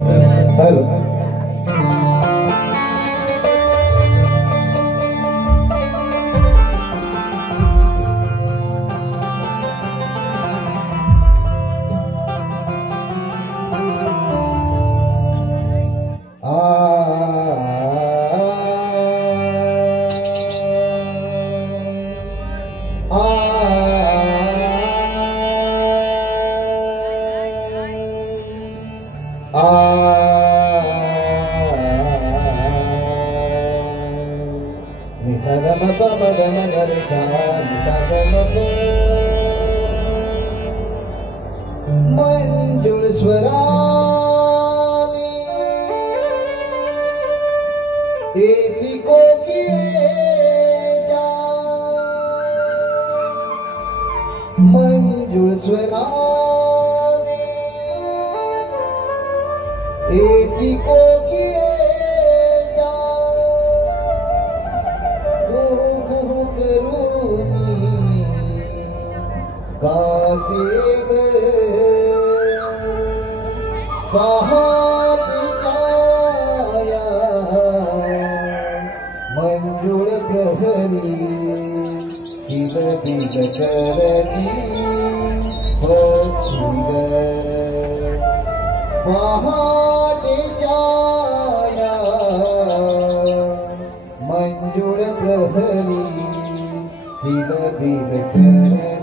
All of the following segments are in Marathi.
हेलो। मंजुल स्वरानी एति कोकिले मंजुल स्वरानी एति कोकिले गाते कहाँ जाया मंजुल प्रहरी किल बिल करनी कहाँ जाया मंजुल प्रहरी किल बिल करनी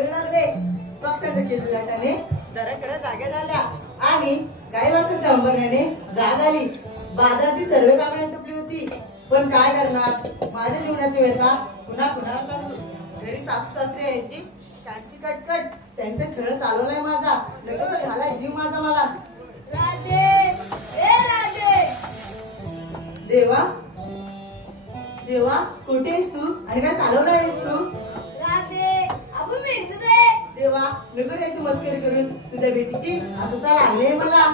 मिळणार रे. पक्षाचं केलं लाटाने दराकडे जाग्या झाल्या आणि काही वर्ष टंबरण्याने जाग आली. बाजाराची सर्व कामे टपली होती. पण काय करणार, माझ्या जीवनाची व्यथा पुन्हा कुणाला सांगू. घरी सासू सासरे यायची त्यांची कटकट, त्यांचा छळ चालवलाय माझा. लगेच झालाय जीव माझा मला. राधे ए राधे. देवा देवा कुठे आहेस तू आणि काय चालवलं आहेस तू? राधे आपण भेटतो रे. देवा नको रे अशी मस्करी करून. तुझ्या भेटीची आतुरता लागली मला.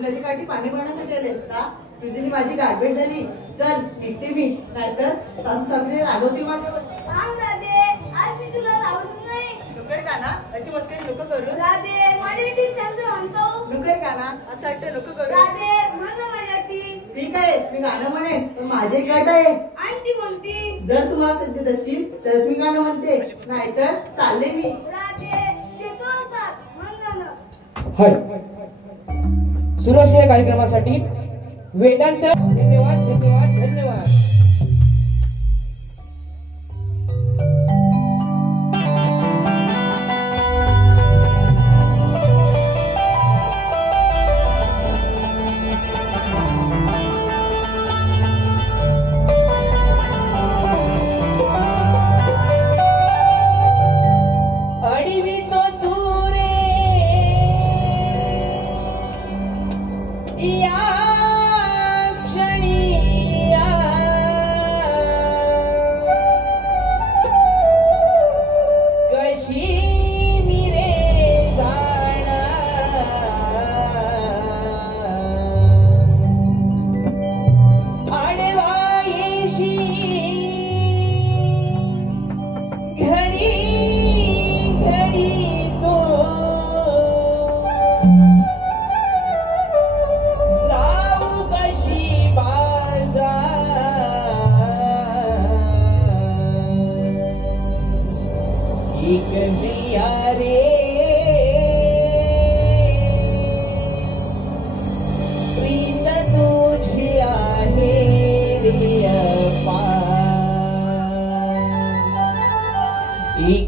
नदीकाठी पाणी भरण्यासाठी आलेस का? तुझी माझी गाठभेट झाली. चल निघते मी, नाहीतर सासू सासरे रागवते माझ्यावर. राधे आज मी तुला राहून नाही. नुकर का ना अशी मस्करी नको करू. राधे माझी बेटी चंद्र म्हणतो. नुकर का ना असं वाटतं नको करू. राधे म्हण माझ्यासाठी. ठीक आहे मी गाणं म्हणेन, पण माझी एक गाठ आहे. आणि ती कोणती? जर तुम्हाला सध्या असतील तरच मी गाणं म्हणते, नाहीतर चालले मी. राधे देतो होतात म्हण गाणं. हाय सुरू असलेल्या कार्यक्रमासाठी वेदांत धन्यवाद धन्यवाद धन्यवाद.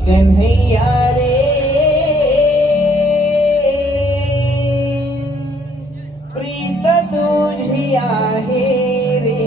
कन्हैया रे प्रीत तुझी आहे रे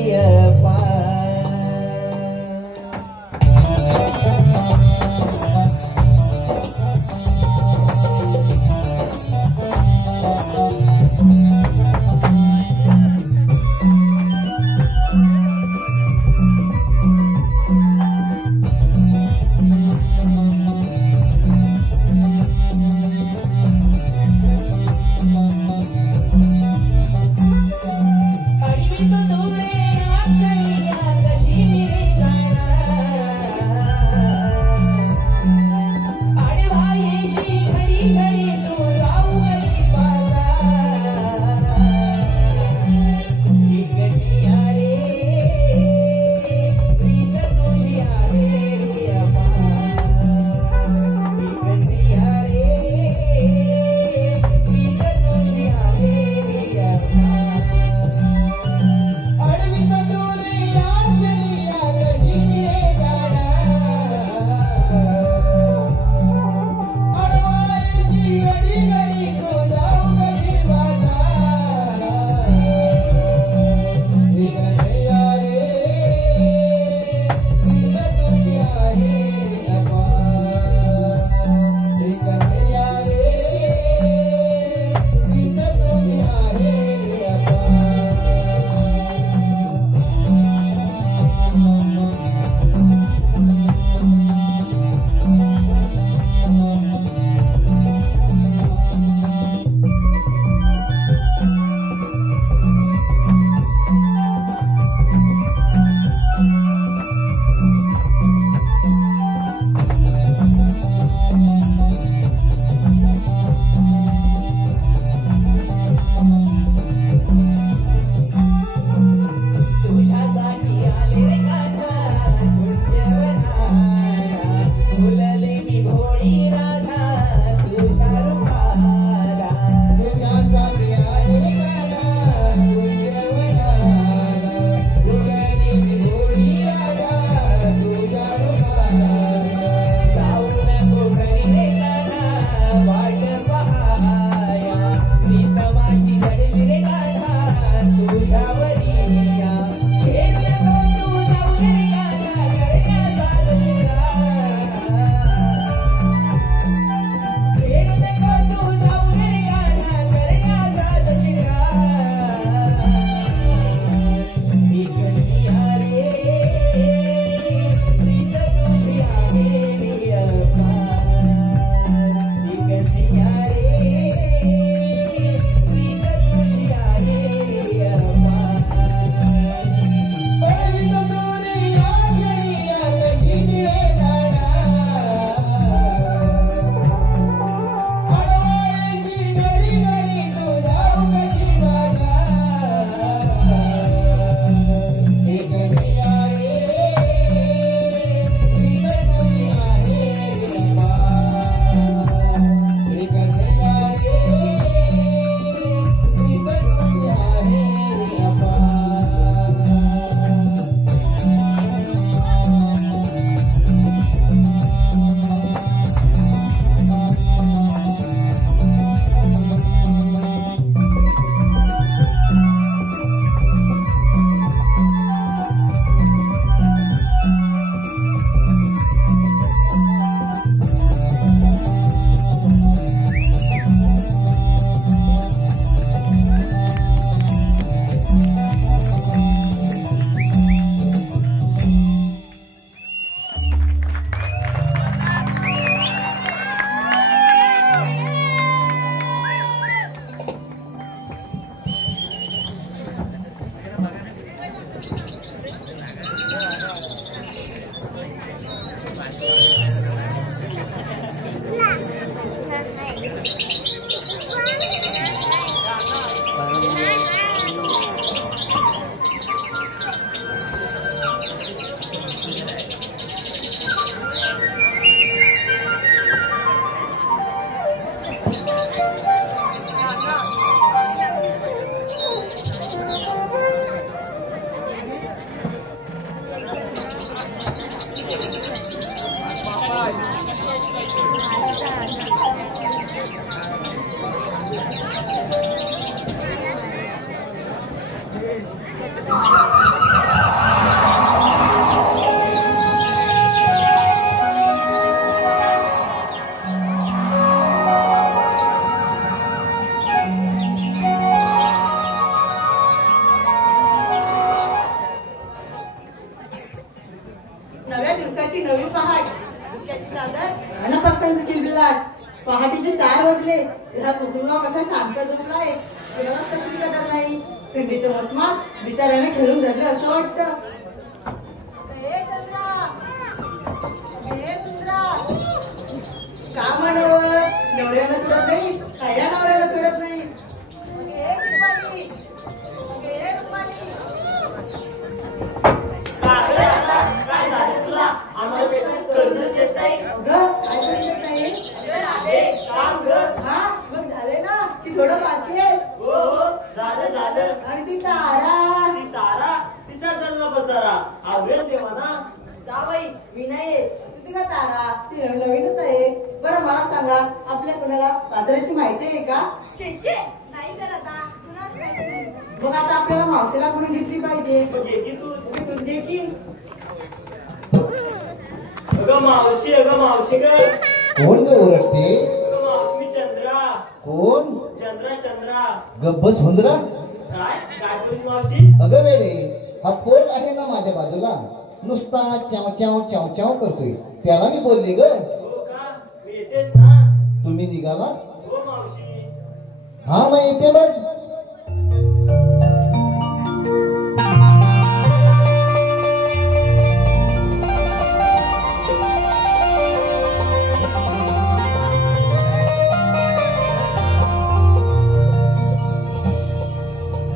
उसाची नवी पहाट डोक्याची चादर रणपक्षांचं किलबिलाट पहाटेचे 4 वाजले तेव्हा कुटुंबा कसा शांत झोपलाय त्याला कसली कदर नाही थंडीच्या मोसमात बिचाऱ्याने खेळून धरले असं वाटतं हे चंद्रा हे सुंदरा का म्हणावं नवऱ्यानं सोडत नाही काया नवऱ्यानं सोडत नाही हे रुपाली हे रुपाली काय झालं तुला आम्हाला कर्ज देत नाही अगं काय करत नाही काम ग हा मग झाले ना ती थोडं बाकी आहे हो झालं आणि ती तारा ती तारा तिचा जन्म बसारा हा वेळ देवा ना जा बाई मी नाही असं ती का तारा ती नवीनच आहे बरं मला सांगा आपल्या कोणाला बाजाराची माहिती आहे का छे नाही करत आ कुणाच माहित नाही मग आता आपल्याला मावशीला कोणी घेतली पाहिजे मग ये की तू तुम्ही तुझे की अगं मावशी ग कोण ग ओरडते अगं मावशी मी चंद्रा कोण चंद्रा गब्बस हुंदरा काय बोलीस मावशी अगं वेडे हा पोल आहे ना माझ्या बाजूला नुसता चाव चाव चाव चाव करतोय त्याला मी बोलली ग हो का मी येतेस ना तुम्ही निघाला हो मावशी हा मग येते बघ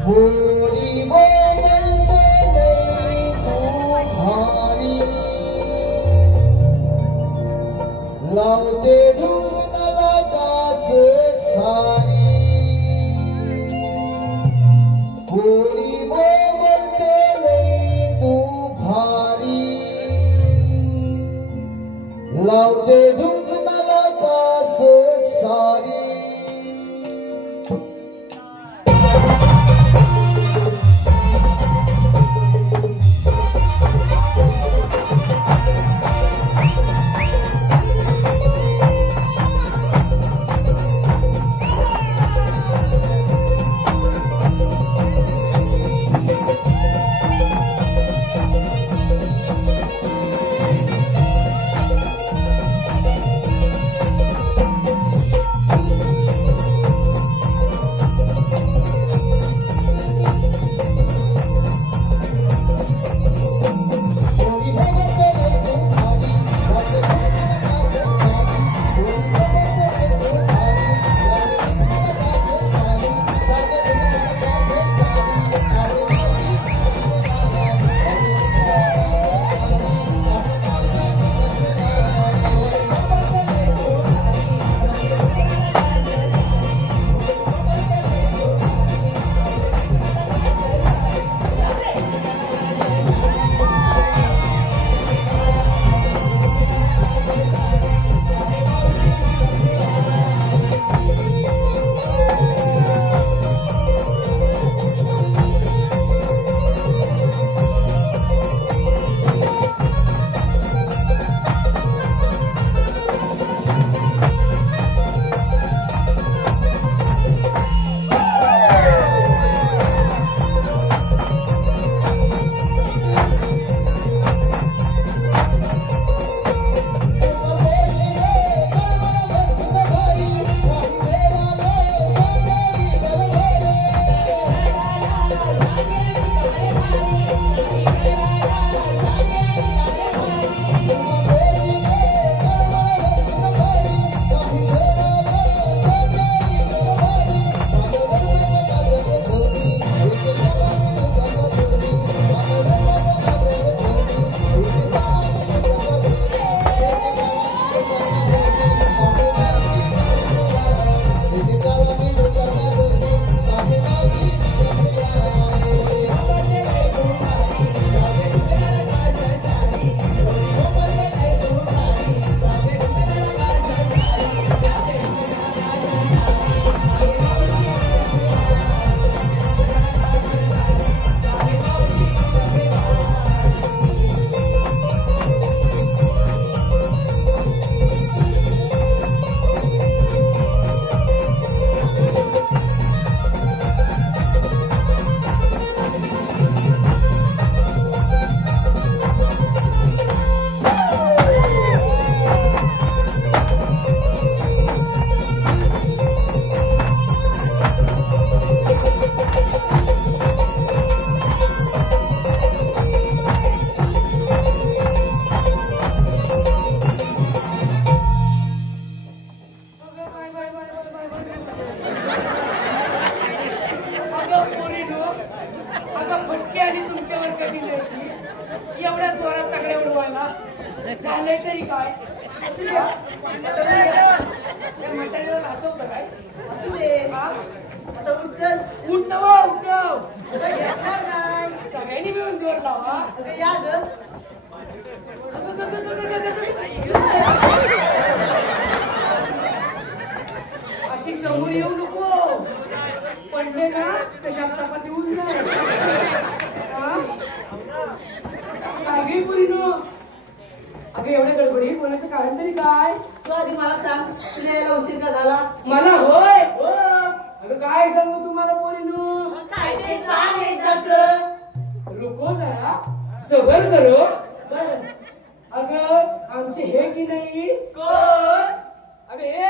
बोरी बोलते नाही तू भारी लावते ढुंगणाला काच सारी बोरी बोलते नाही तू भारी लावते ढुंगणाला काच सारी तरी काय असू दे. त्या म्हातारीला नाचवतं काय असू दे. हा? आता उठ चल. उठणं तुला घेणार नाही. सगळ्यांनी मिळून जोर लावा अगं या ग. अशी समोर येऊ नको पडले ना तर शब्दापाती उठ नाही काय पुरीनो अगं एवढ्या गडबडी बोलायचं कारण तरी काय तू आधी मला सांग तुला यायला उशीर का झाला? मला होय हो. अगं काय सांगू तुम्हाला पोरीनो काय ते सांग एकदाच. रुको जरा सबर करो बरं. अगं आमचे हे की नाही कोण? अगं हे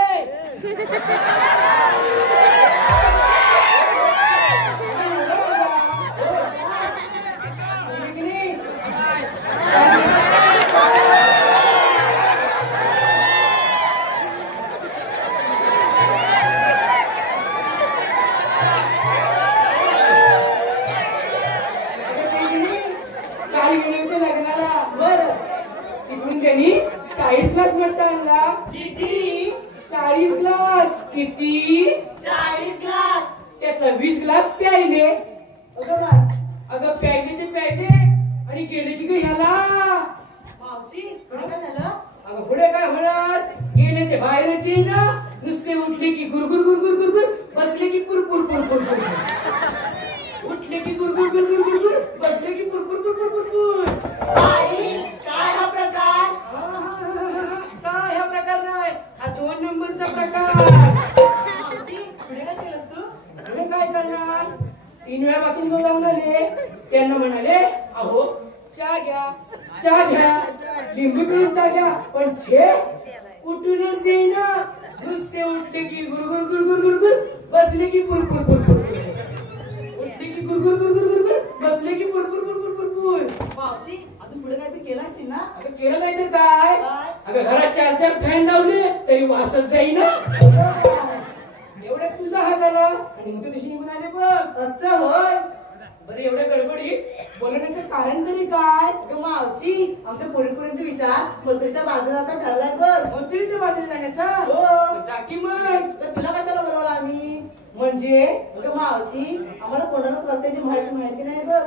त्यांनी 40 ग्लास मट्टा आणला. किती? 40 ग्लास. किती? 40 ग्लास. त्यातला 20 ग्लास प्यायले. अगं बाय. अगं प्यायले ते प्यायले आणि गेले की ग ह्याला. मावशी पुढे काय झालं? अगं पुढे काय म्हणत गेले ते बाहेरचे ना नुसते उठले की गुरगुर गुरगुर गुरगुर बसले की पुरपुर पुरपुर पुरपुर उठले की गुरगुर गुरगुर गुरगुर बसले की पुरपुर पुरपुर पुरपुर. आई काय हा प्रकार? काय हा प्रकार नाही हा 2 नंबरचा प्रकार. मावशी पुढे काय केलंस तू? पुढे काय करणार 3 वेळा बाथरूम जाऊन आले. त्यांना म्हणाले अहो चहा घ्या लिंबू पिळून चहा घ्या पण छे उठूनच देईना नुसते उठले की गुरगुर गुरगुर गुरगुर बसले की पुरपुर पुरपुर उठले की गुरगुर गुरगुर गुरगुर बसले की पुरपुर पुरपुर पुरपुर. मावशी अजून पुढे काहीतरी केलं असतील ना? अगं केलं नाही तर काय अगं घरात 4 फॅन लावले तरी वासच जाईना. एवढ्याच तुझा हात आला आणि मोठ्या दिवशी निघून आले बघ. असं होय. बरं एवढ्या गडबडी बोलण्याचं कारण तरी काय अगं मावशी आमच्या पोरीपोरींचा विचार मंत्रीच्या बाजूला आता ठरलाय बघ. मंत्रीच्या बाजूला जाण्याचा हो. जा की मग. तर तुला कशाला बोलवलं आम्ही? म्हणजे अगं मावशी आम्हाला कोणालाच रस्त्याची माहिती नाही बघ.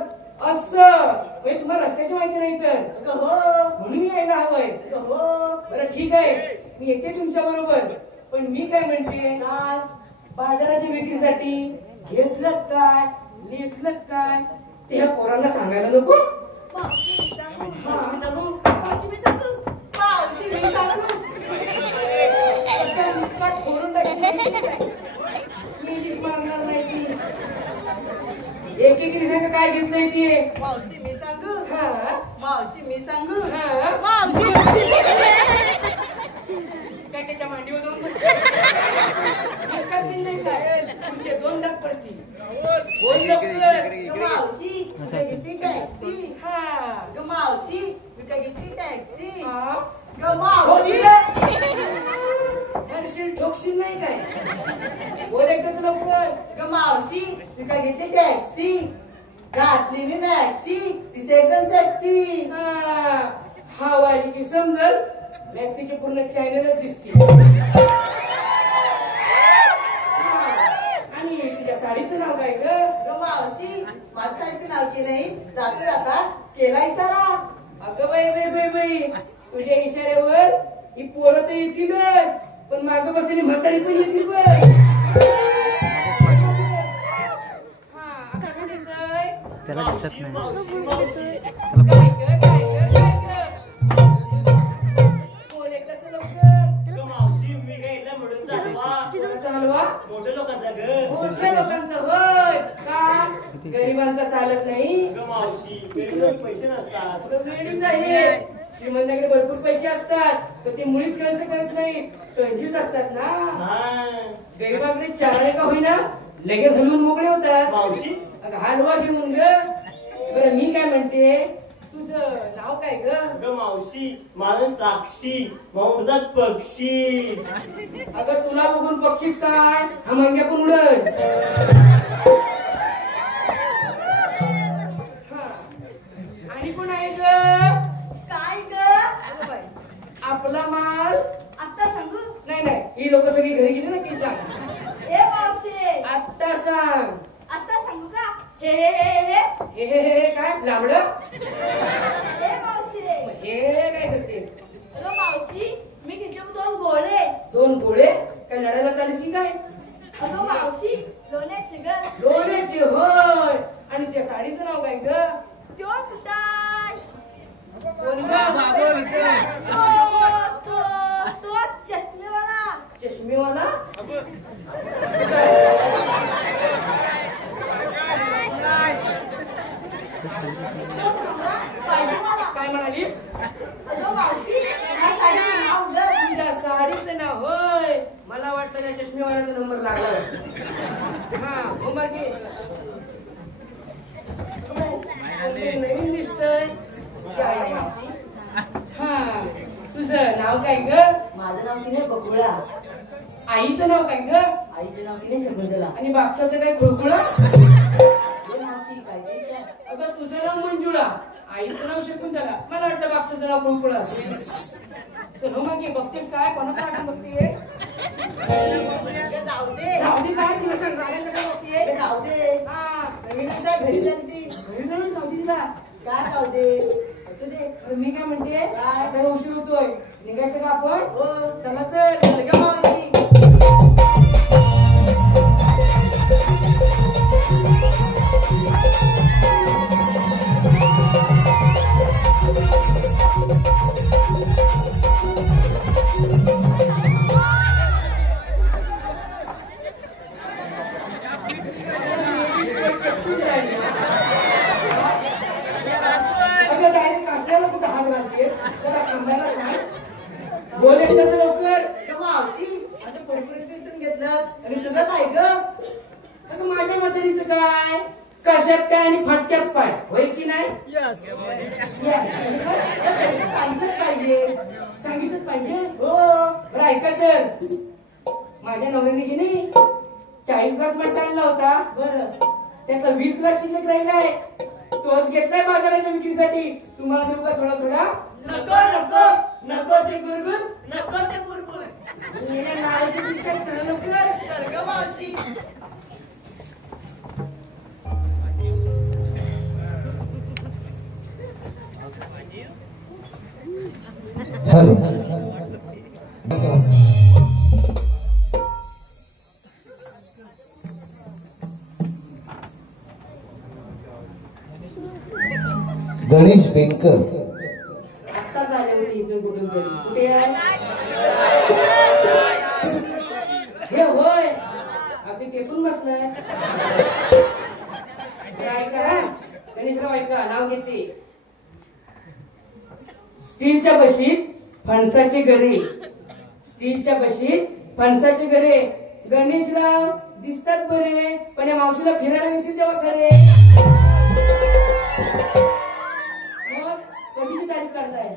असं म्हणजे तुम्हाला रस्त्याची माहिती नाही तर अगं हो. म्हणून यायला हवंय. अगं हो. बरं ठीक आहे मी येते तुमच्या बरोबर पण मी काय म्हणते काय? बाजाराच्या विक्रीसाठी घेतलं काय नेसलं काय ते ह्या पोरांना सांगायला नको. मावशी मी सांगू? असा निस्काट फोडून टाकेल. मी नीट मारणार नाही ती. एक रिझायचं काय घेतलंय ते मावशी मी सांगू? हा मावशी मी सांगू? हा मावशी काय त्याच्या मांडीवर जाऊन बसतील नाही काय तुमचे 2 दात पडतील. बोल लवकर. मावशी विका घेतली टॅक्सी. हा ग मावशी विका घेतली टॅक्सी. हा ग मावशी ठोकशील ठोकशील नाही काय बोल एकदाच लवकर. ग मावशी विका घेतली टॅक्सी. घातली मी मॅक्सी तिचे एकदम सेक्सी. हा वाली की समजल व्यक्तीचे पूर्ण चॅनलच दिसते. आणि तुझ्या साडीचं नाव काय ग ग मावशी माझ्या साडीचं नाव की नाही जाता जाता केला इशारा. अगं बाई बाई बाई बाई तुझ्या इशाऱ्यावर ही पोरं तर येतीलच पण मागं बसलेली म्हातारी पण येतील बघ. हा आता काय म्हणतोय त्याला दिसत नाही. काय ग काय ग काय ग बोल एकदाच लवकर. मावशी मी काय इथला म्हणून चालवा कसा हलवा मोठ्या लोकांचा घर मोठ्या लोकांचं होय का गरिबांचा चालत नाही. मावशी गरीब पैसे नसतात. वेळीच आहे श्रीमंताकडे भरपूर पैसे असतात पण ते मुळीच खर्च करत नाही कंजूस असतात ना. गरीबाकडे 4 का होईना लगेच हलवून मोकळे होतात. मावशी अगं हलवा घेऊन ग. बरं मी काय म्हणते तुझं नाव काय ग ग मावशी माझं साक्षी मौदात पक्षी. अगं तुला बघून पक्षीच काय हा मंग्या पण उडत. आणि कोण आहे ग काय ग? आपला माल आता सांगू नाही नाही, ही लोक सगळी घरी गेली ना की सांग. ए मावशी आता सांग. आता सांगू का हे हे हे हे हे काय लांबड ए मावशी हे काय करते? अगं मावशी मी घेतले 2 गोळे. 2 गोळे काय लढायला चालीस की काय? अगं मावशी लोण्याचे ग. लोण्याचे होय. आणि त्या साडीचं नाव काय ग? तो कुठाय? कोणता? तो चष्मेवाला. चष्मेवाला? तो मला पाहिजे मला. काय म्हणालीस? अगं मावशी या साडीचं नाव ग. तुझ्या साडीचं नाव होय. मला वाटलं त्या चष्मेवाल्याचा नंबर लागला. हा हो बाकी नवीन दिसतंय. काय मावशी? हा तुझं नाव काय ग? माझं नाव तिने बकुळा. आईचं नाव काय ग? आईचं नाव तिने शकुंतला. आणि बापशाचं काय खुळखुळा? मावशी काय ते? अगं तुझं नाव मंजुळा, आईचं नाव शकुंतला. मला वाटलं बापशाचं नाव खुळखुळा. तर मागे बघतेस काय? कोणाचं नाटक बघतेस? जाऊ दे राहू दे काय तुला सांग राहायला कसं बघतेय? जाऊ दे हा नवीन काय घरी झाली ती घरी जाऊन राहू दे तिला. काय जाऊ दे असू दे अरे मी काय म्हणते? काय? आता उशीर होतोय, निघायचं का आपण? हो चला तर. चल ग मावशी. अगं डायरेक्ट कसल्याला कुठं हात घालतेस? जरा थांबायला सांग. बोल एकदाच लवकर. ग मावशी आता कुरकुरीत भेटून घेतलंस आणि तुझं काय ग अगं माझ्या म्हातारीचं काय? कशात काय आणि फटक्यात पाय, होय की नाही? Yes. सांगितलंच पाहिजे सांगितलंच पाहिजे. हो बरं ऐका तर, माझ्या नवऱ्याने की नाही 40 ग्लास मटका आणला होता. बरं त्याचा 20 ग्लास शिल्लक राहिलाय. तोच घेतलाय बाजाराच्या विक्रीसाठी. तुम्हाला देऊ का थोडा थोडा? नको नको नको ते गुरगुर नको ते बुरबुर हे नारळाची पीठ काय चला लवकर. चल ग मावशी हॅलो गणेश बेनकर आत्ताच आले होते इथून कुठून तरी. कुठे आहे? हे होय अगदी टेकून बसलाय. ऐका गणेशराव, ऐका नाव घेते. स्टीलच्या बशीत फणसाचे गरे. स्टीलच्या बशीत फणसाचे गरे. गणेशराव दिसतात बरे, पण या मावशीला फिरायला येतील तेव्हा खरे. मग कधीची तारीख काढताय?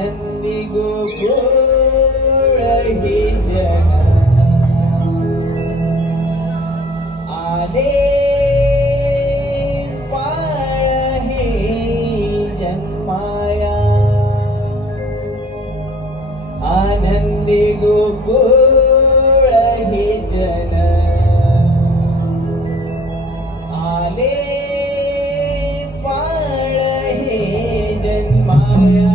आनंदी गोकुळ हे जन आले बाळ हे जन्माया आनंदी गोकुळ हे जन आले बाळ हे जन्माया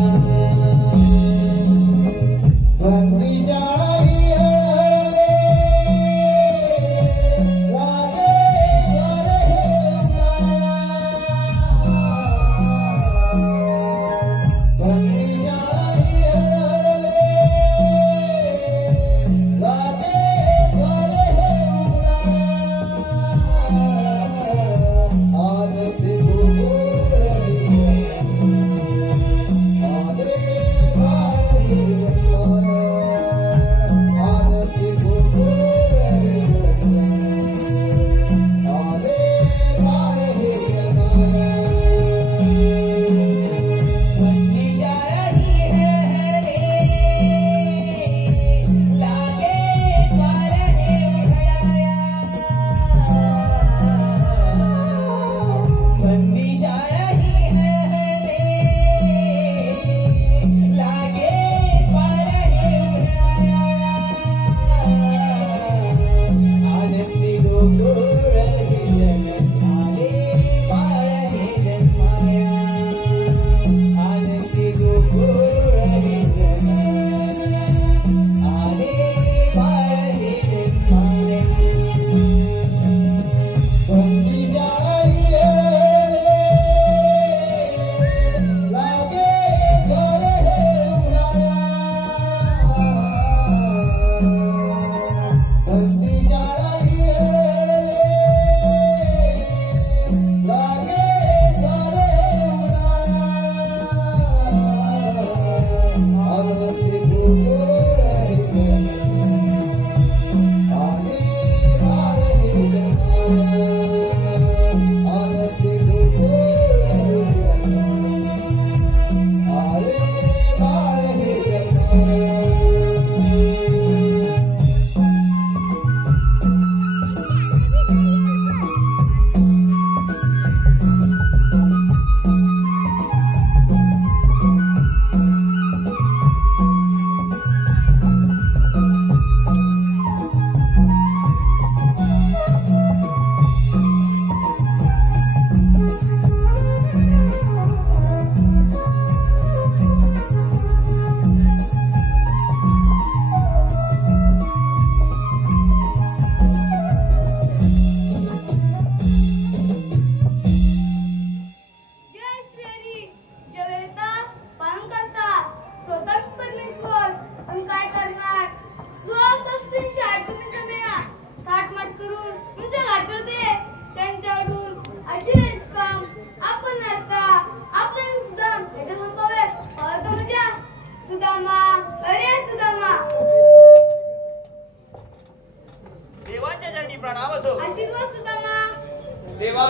देवा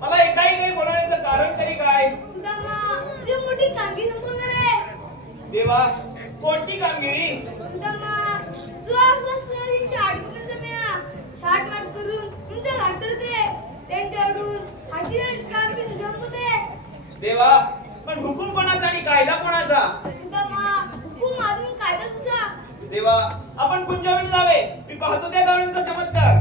मला एकाही काही बोलण्याचं कारण तरी काय? मोठी कामगिरी संपवणार आहे. देवा कोणती कामगिरी? देवा पण हुकूम कोणाचा आणि कायदा कोणाचा? देवा आपण कुंजावणी जावे, मी पाहतो त्या गावांचा चमत्कार.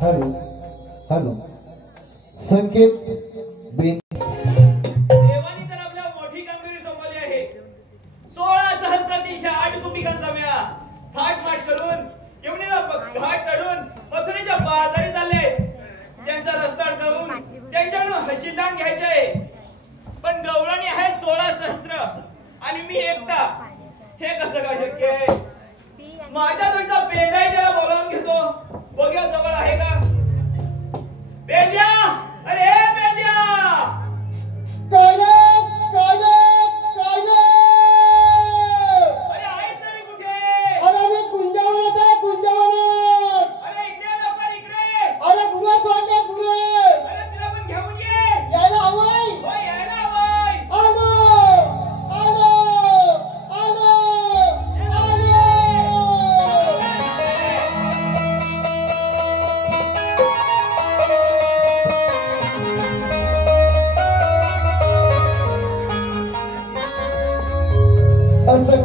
हॅलो हॅलो संकेत बेन देवानी तर आपल्या मोठी कामगिरी संपवली आहे. 16 सहस्रातील 8 कुंभिकांचा मेळा थाटमाट करून यमुनेला घाट चढून मथुरेच्या बाजारी चालले. त्यांचा रस्ता अडवून त्यांच्याकडून हशीदान घ्यायचे. पण गवळणी आहे 16 सहस्त्र आणि मी एकटा. हे कसं काय शक्य आहे? माझ्या तुमचा पेंडाही त्याला बोलावून घेतो. बघ्या जवळ आहे का? पेंड्या, अरे पेंड्या, अरे आहेस तरी कुठे? अरे मी कुंजावनात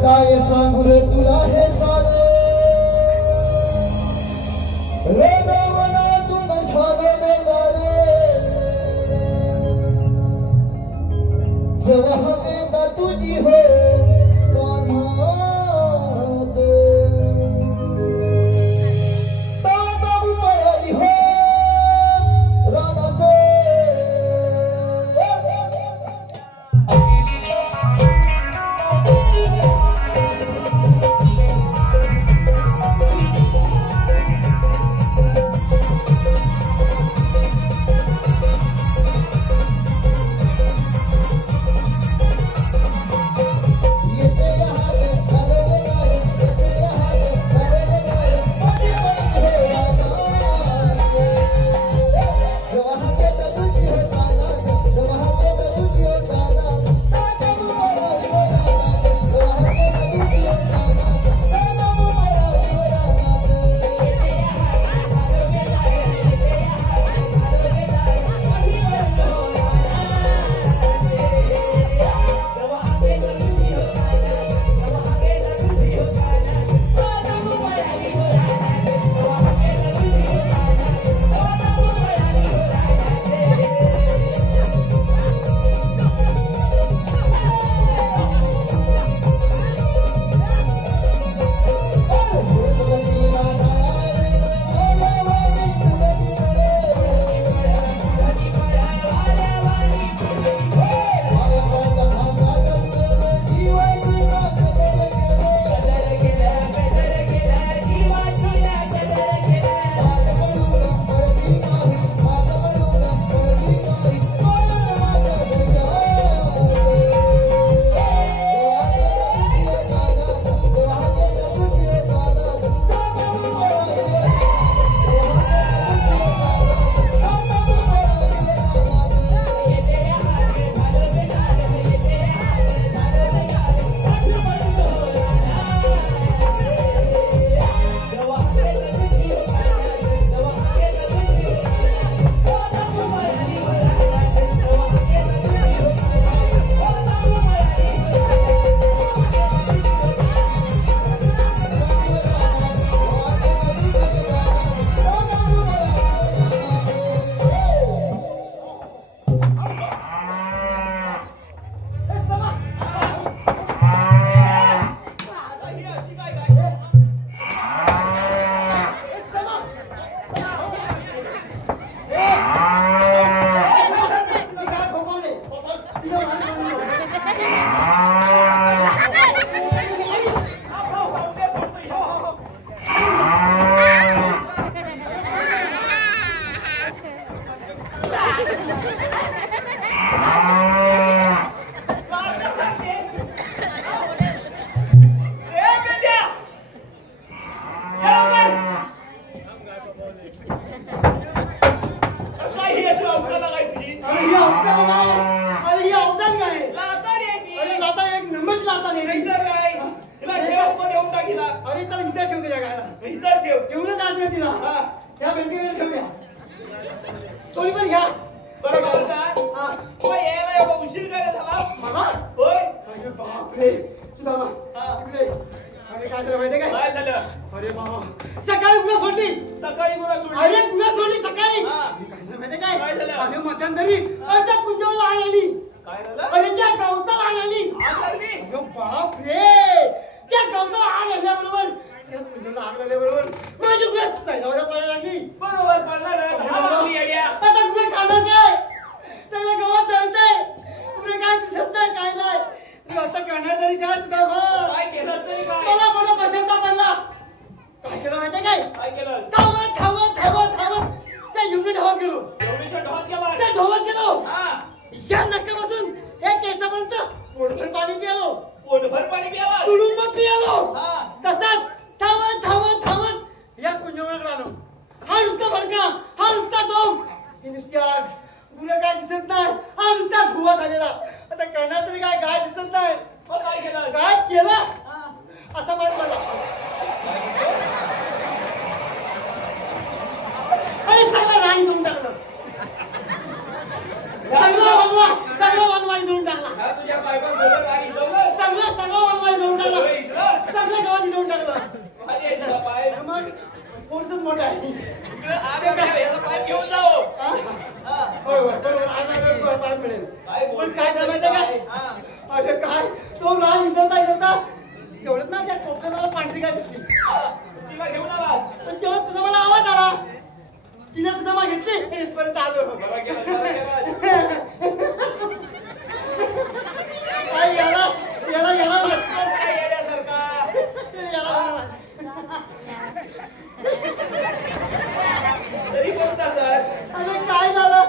काय सांगू रे तुला हे सारे रे गावना तुम झालो बेदारे जेव्हा हवेदा तुझी हो सकाळी गुन्हा सोडली सकाळी गुन्हा सोडली सकाळी माहिती काय अरे मध्यंतरी अर्ध्या कुंजवला आग आली अरे त्या गावताला आग आली बाप रे त्या गावताला आग आल्याबरोबर त्या कुंजवला आग आल्याबरोबर माझी गुन्हा सैलावर पडायला लागली बरोबर पडला आता गुन्हा खाणार काय सगळ्या गावात जळतंय गुन्हा काय दिसत नाही काय नाही आता करणार तरी काय सुद्धा काय केलं तरी काय मला मोठा पसंता पडला काय केलं माहिती काय केलं धावत धावत धावत धावत त्या युनिट धावत गेलो एवढीच्या ढोहात गेला त्या ढोवत गेलो हा या नक्कापासून एक केसापर्यंत पोटभर पाणी पियालो पोटभर पाणी प्यावा तुडुंब पियालो हा. तसाच धावत धावत धावत या कुंजवळकडे आलो हा नुसता भडका हा नुसता डोंग ही नुसती आग पुढे काय दिसत नाही हा नुसता धुवा झालेला आता करणार तरी काय काय दिसत नाही मग काय केलं काय केलं हा. असा मार पडला आणि सगळं राणी देऊन टाकलं सगळं वनवाई देऊन टाकला हा, तुझ्या बायकोसोबत आणि जमलं सगळं वनवाई देऊन टाकला मग पोरचंच मोठं आहे. इकडे याचा पाय घेऊन जाऊ. हा? हा. होय होय बरोबर आज पाय मिळेल. काय बोल- पण काय झालं माहिती काय? हा. अरे काय तो राज इथं येत होता तेवढंच ना त्या कोपऱ्याला पांढरी काय दिसली. हा. तिला घेऊन आलास. पण तेवढं तुझा मला आवाज आला तिने सुद्धा मग घेतली इथपर्यंत आलो. बरा गेला, बरा गेलास. काय याला याला याला बसलास काय येड्यासारखा? याला तरी पण तसंच. अरे काय झालं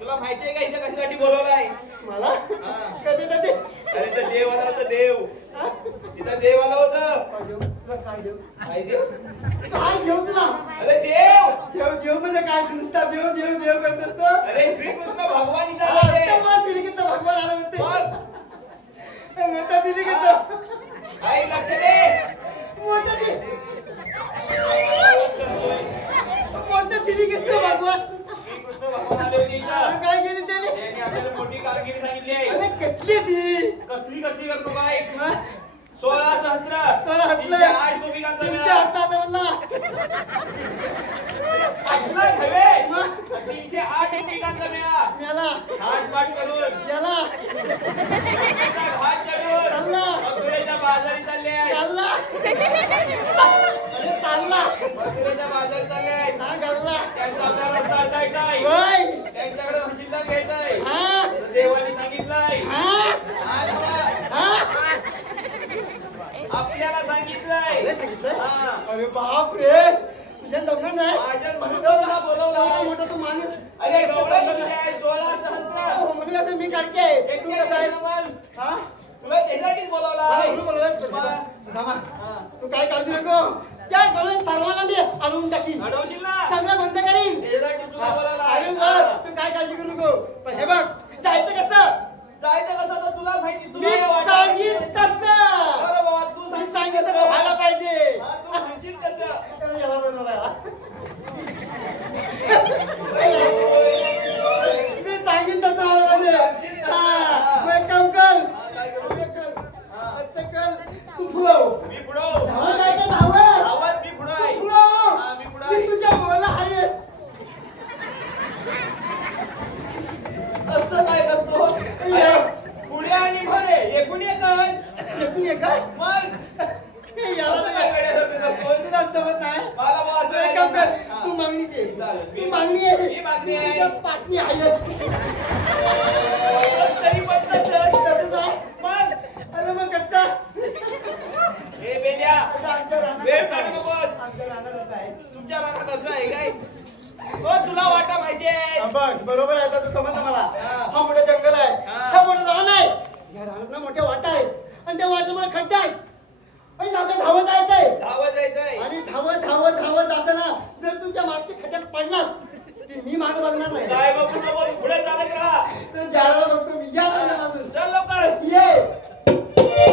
तुला माहितीये का इथं कशासाठी बोलवलाय? मला हा. कधी कधी अरे तर देव आला होता, देव. तिथं देव आला होतं. काय देऊ तुला काय देऊ काय देव? काय घेऊ तुला अरे देव. देव देव म्हणजे काय नुसता देव देव देव करत असतो. अरे श्रीकृष्ण भगवान इथं आले. दिली की भगवान आले होते मग मोठा दिली की तो काही लक्ष दे. मोठा दिली की तो भगवान श्रीकृष्ण भगवान आले होते इथं. काय केली त्याने त्यांनी आपल्याला मोठी कामगिरी सांगितली आहे. अरे कसली ती कसली कसली करतो काय? 16 सहस्त्र 308 गोपिकांचा तुमच्या मेळा. हातात म्हणला असला नव्हे. मग? 308 गोपिकांचा मेळा. याला थाटमाट करून याला घाट चढून चालला मथुरेच्या बाजारी चालले आहेत. चालला अरे चालला मथुरेच्या बाजारी चालले आहेत. हा घालला त्यांचा आपला रस्ता अडकायचा आहे. होय त्यांच्याकडे हुशीला घ्यायचा आहे. हा तर देवाने सांगितलंय. हा हा बाबा. हा आपल्याला सांगितलंय. अरे सांगितलं हा. अरे बाप रे तुझ्या जमणार नाही माझ्या म्हणून तुला बोलवलं. एवढा मोठा तू माणूस अरे डोळा किती आहे? 16 सहस्त्र. हो, म्हणून असं मी काढते तू कसं आहेस हा तुला त्याच्यासाठीच बोलवलं मला आहे. म्हणून बोलवलंस का तुला? सुदामा, तू काय काळजी नको त्या गवळ्यात सर्वांना मी आणून टाकीन अडवशील ना? सगळं बंद करीन त्याच्यासाठी तुला बोलवलं अरे आहे. वा, तू काय काळजी करू नको पण हे बघ जायचं कसं जायचं कसं तर तुला माहिती. मी सांगीन तसं बरं बाबा, तू मी सांगितलं सांगितलं कसं? तसं व्हायला पाहिजे हा, तू म्हणशील कसं? याला बनवला मी सांगीन तसं व्हायला पाहिजे हा तू एक काम कर काय करू? आजचं कर तू फुलव मी पुढं. धावत जायचं धावत आवाज मी पुढं आहे. फुलव हा, मी पुढं मी आहे. तुझ्या मुलाला आहे असं काय करतोस? अरे, पुढे आणि मध्ये एकूण एकच. एकूण एक काय? मग याला असं काय वेड्यासारखं करतोस? तुला जमत नाही मला बा असं एक काम कर हा. तू मागणीच आहे चालेल. तू मागणी आहे मी मागणी आहे. तुझ्या पाटणी आहे तरी पण तसंच. तसंच आहे. मग अरे मग कच्चा हे बेल्या, आमच्या रानात वेळ असं काढू आहे. नकोस. आमच्या रानात असं आहे. तुमच्या रानात असं आहे काय? हो, तुला वाटा माहितीये. हा, बघ बरोबर आहे आता तू समजलं मला हा. हा मोठं जंगल आहे हा. हा मोठं रान आहे या रानात ना मोठ्या वाटा आहेत आणि त्या वाटेमुळे खड्डा आहे आणि आपल्याला धावत जायचंय धावत जायचंय. आणि धावत धावत धावत जाताना जर तुमच्या मागच्या खड्ड्यात पडलास की मी मागे बघणार नाही काय बघू नको, पुढे चालत राहा. तर जायला बघतो मी या माझ्या मागून. चल लवकर. ये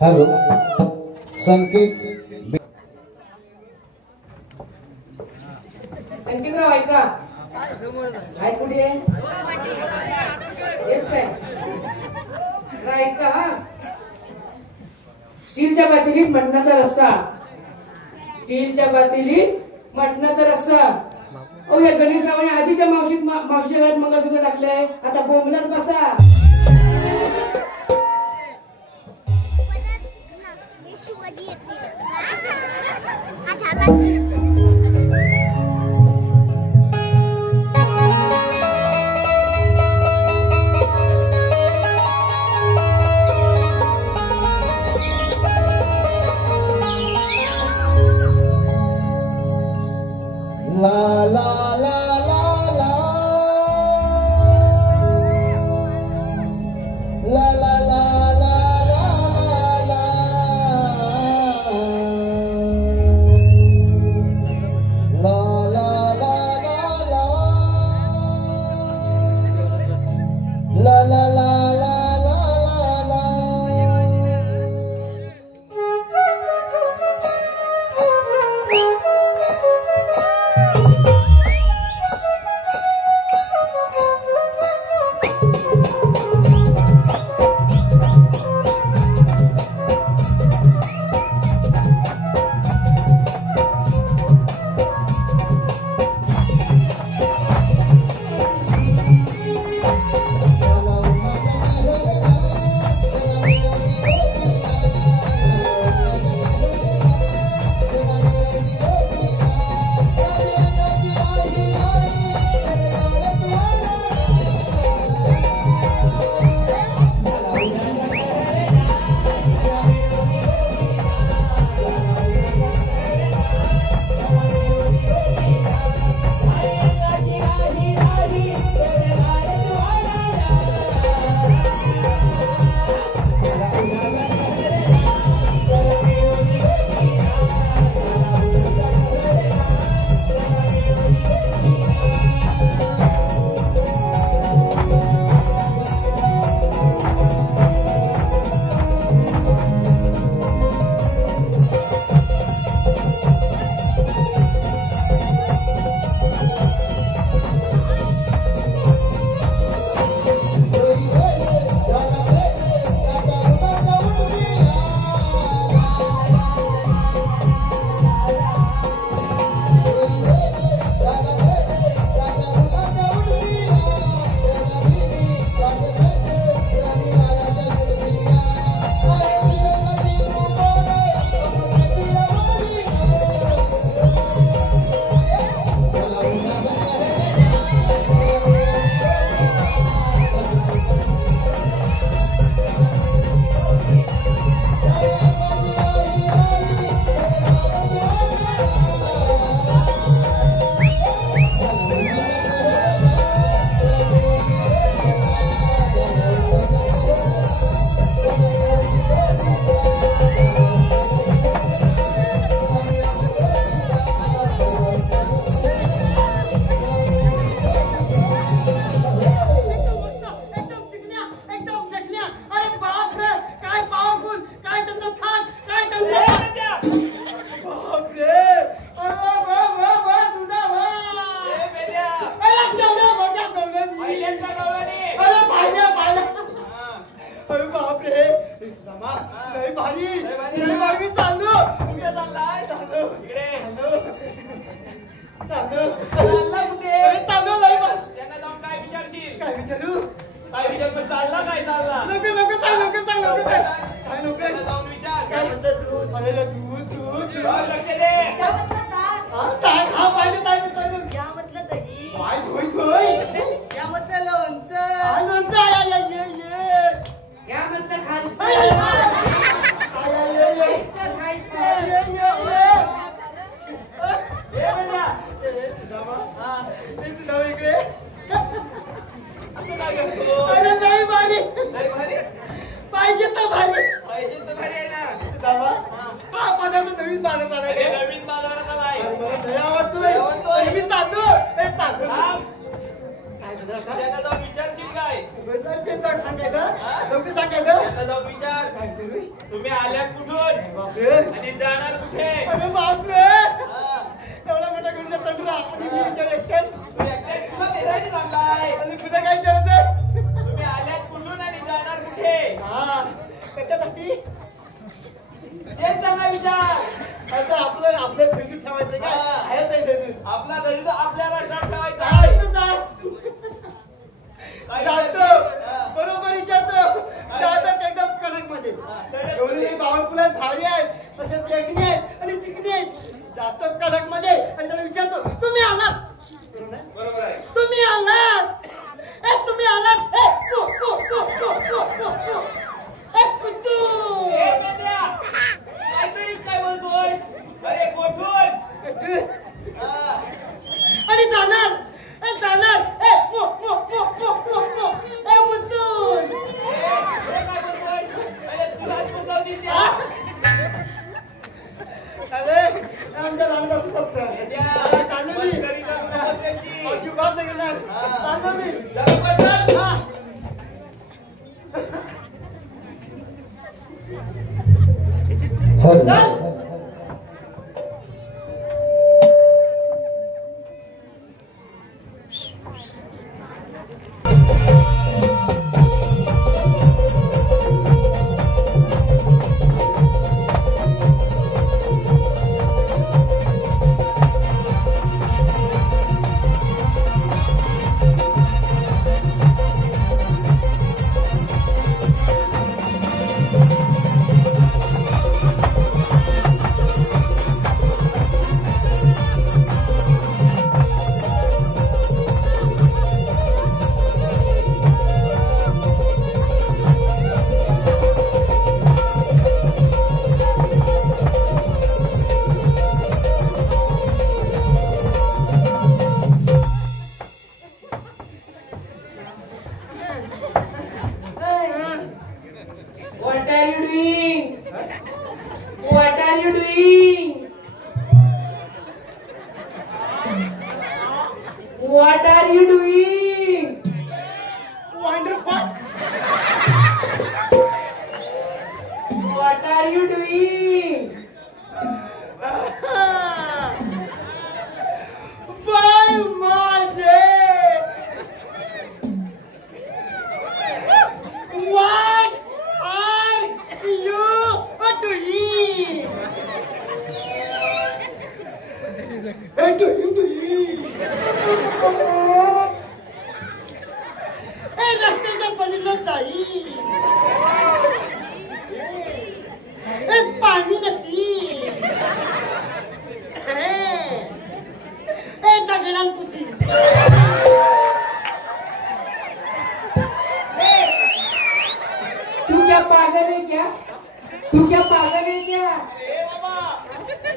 हॅलो संकेत संकेतराव ऐका काय कुठे हेच काय ऐका हा स्टीलच्या पातेलीत मटणाचा रस्सा स्टीलच्या पातेलीत मटणाचा रस्सा ओ या गणेशरावाने आधीच्या मावशीच्या घरात मंगळसूत्र टाकलंय आता बोंबलात बसा ला ला ला ला ला ला ला ला ला ला ला ला ला लवकर सांगायचं त्यांना जाऊन विचार काय चालू? तुम्ही आल्यात कुठून बापरे आणि जाणार कुठे अरे बापरे हा. एवढा मोठा गडीचा तंडरा आणि मी विचार एकट्याच तू एकट्याच तुला फिरायला चाललाय. आणि तुझं काय विचारायचं तुम्ही आल्यात कुठून आणि जाणार कुठे हा त्याच्यासाठी तेच त्यांना विचार. आता आपलं धैर्य ठेवायचं काय हा. आहेच आहे धैर्य आपला दलित आपल्या राष्ट्रात ठेवायचा आहे. काय जातो हा. बरोबर विचारतो जातात एकदम कडक मध्ये एवढी बावळपुलात भारी आहेत तसेच देखणी आहेत आणि चिकणी आहेत जातो कडक मध्ये आणि त्याला विचारतो तुम्ही आलात बरोबर आहे. तुम्ही आलात तुम्ही आलात कुतू ए, मेंढ्या, काहीतरीच काय बोलतोय अरे कोठून हा. आणि जाणार जाणार मुद्दून हे काय बोलतोय अरे तुलाच बोलवतील त्या. अरे आमच्या लहान असं सप्त मस्करी करू नको त्यांची. अजिबात नाही करणार चाललो मी लवकर चल. हा. हर What are you doing? What are you doing? What are you doing? Wonderful. What are you doing? By माझे What are you doing? रस्त्याच्या पलीकडे जाई पाणी नसी दगडान पुसी तू क्या पागल है क्या? तू क्या पागल है क्या? ए बाबा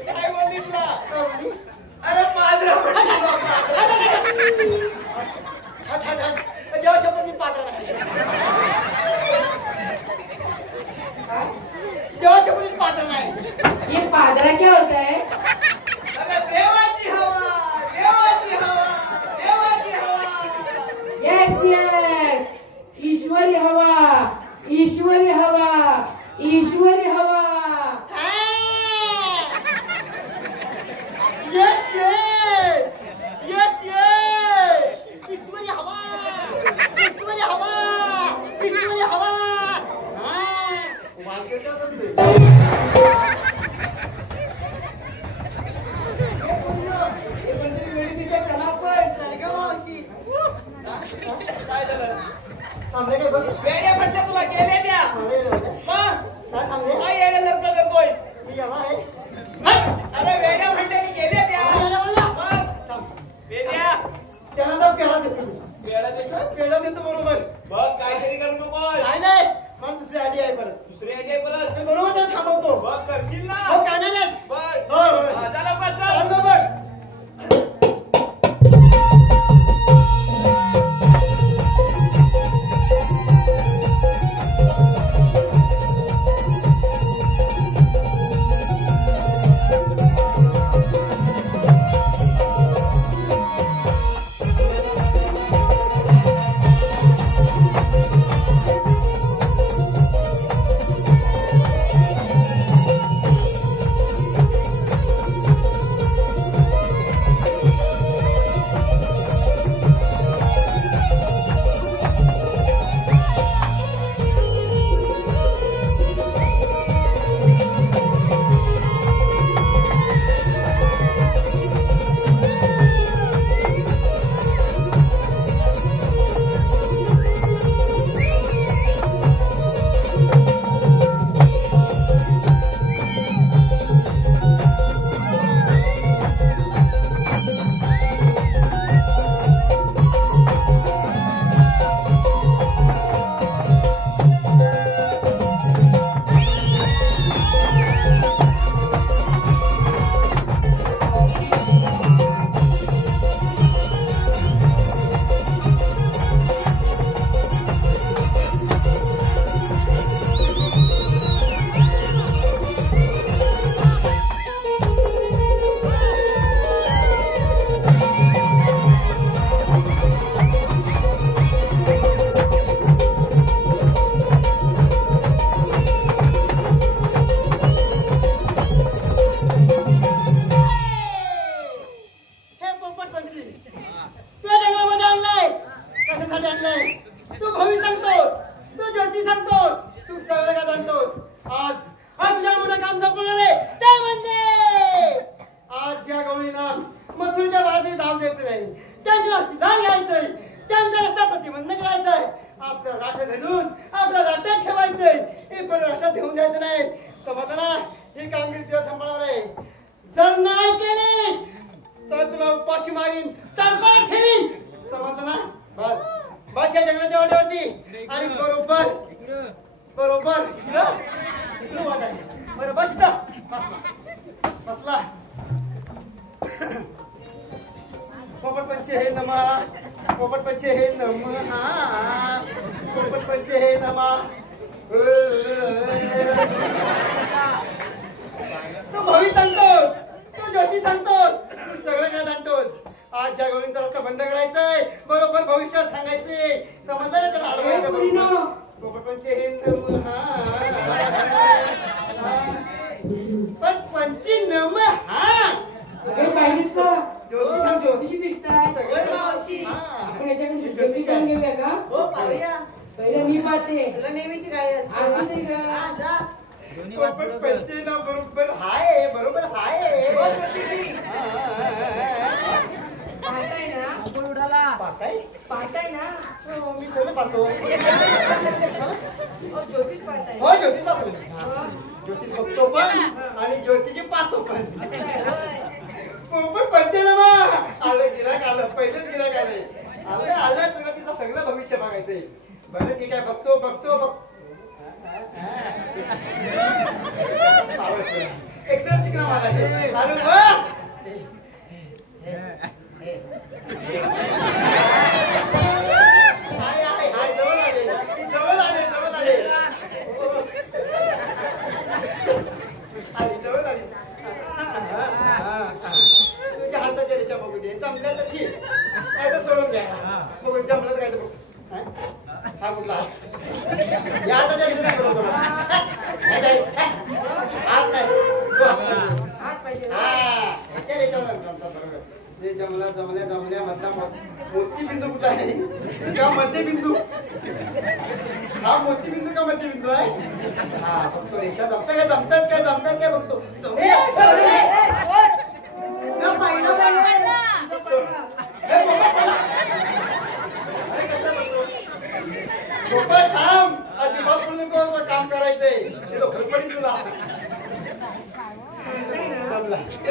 काय बोलली तुला अरे पादरा देवा शपथ मी पात्र नाही देवा शपथ मी पात्र नाही ये पादरा क्या होता है? अगं देवाची हवा देवाची हवा देवाची हवा. यस यस ईश्वरी हवा ईश्वरी हवा ईश्वरी हवा. येस येस येस येस ईश्वरी हवा ईश्वरी हवा ईश्वरी हवा वाशेचा समजे ये कोणतरी वेळी दिसत चला आपण. काय झालं थांबले काय बघ वेड्या म्हणतात तुला गेले त्या मग काय थांबले काय येणं लग्न करतोयस मी जेव्हा आहे अरे वेड्या म्हणल्याने गेले त्या मग वेड्या त्याला तर पेढा देतो मी वेडा देतो पेढा देतो बरोबर बघ काहीतरी करू नकोस काय नाही मला दुसरी आयडी आहे परत दुसरी आयडिया परत मी बरोबर त्याला थांबवतो बघ करशील ना हो काय नाही बघ होय होय हा, जा लवकर चाल चल बरोबर पंची तुला जंगलामध्ये आणलंय कशासाठी आणलंय तू भवी सांगतोस तू ज्योती सांगतोस तू सगळं का जाणतोस आज तुझ्या मोठं काम संपवणार आहे ते म्हणजे आज या गवळीला मथुरेच्या बाजूने धाव द्यायचं नाही त्यांच्या सिद्धांत घ्यायचंय त्यांचा रस्ता प्रतिबंध करायचाय आपल्या राठ्या घालून आपल्या राठ्यात ठेवायचंय हे पण राठ्यात ठेवून द्यायचं नाही समजलं ना ही कामगिरी तुला सांभाळणार आहे जर नाही केली तर तुला उपाशी मारीन तळपाळात ठेवीन समजलं ना बस बस या जंगलाच्या वाट्यावरती आणि बरोबर इकडं वाट आहे बरं बस इथं बसला पोपट पंचे हे नमा पोपट पंचे हे नमा पोपट पंचे हे नमा तू भवी सांगतोस तू ज्योती सांगतोस तू सगळं काय जाणतोस आज या गोळींचा रस्ता बंद करायचंय बरोबर भविष्यात सांगायचंय समजलं ना त्याला अडवायचं पोपट पंचे हे पण पंची नम हा पाहिजेत का ज्योती सांगतो कशी दिसताय सगळं मावशी आपण याच्याकडे ज्योती सांग घेऊया का हो पाहूया पहिलं मी पाहते तुला नेहमीची काय असते असू दे का हा, जा. पोपट पंचे ना बरोबर हाय बरोबर हाय हो, ज्योतिषी. पाहताय ना पाहताय पाहताय ना हो, मी सगळं पाहतो ज्योतिष पाहताय हो ज्योती पाहतो ज्योती बघतो पण आणि ज्योतीची पाहतो पण पोपट पंचे ना आलं गिराक आलं पहिलंच गिराक आलं आलं तुला तिचं सगळं भविष्य बघायचंय बरं ठीक आहे बघतो एकदम चिकना मारायचं आलो हाय जवळ आले तुझ्या हाताच्या रेषा बघू दे जमल्या तर ठीक नाही तर सोडून द्या बघू जमलं तर काय तर बघू हा कुठला या हाताच्या रेषा नाही बरोबर हात नाही हात पाहिजे हाच्या रेषावर बरोबर ते जमल्या मधला मोतीबिंदू कुठला आहे का मध्यबिंदू हा मोतीबिंदू का मध्यबिंदू आहे हा फक्त रेषा जमतात काय बघतो ए, सोड रे. ना पाहिलं पाहिलं. पोपट थांब अजिबात बोलू नको काम करायचंय फरफडीत तुला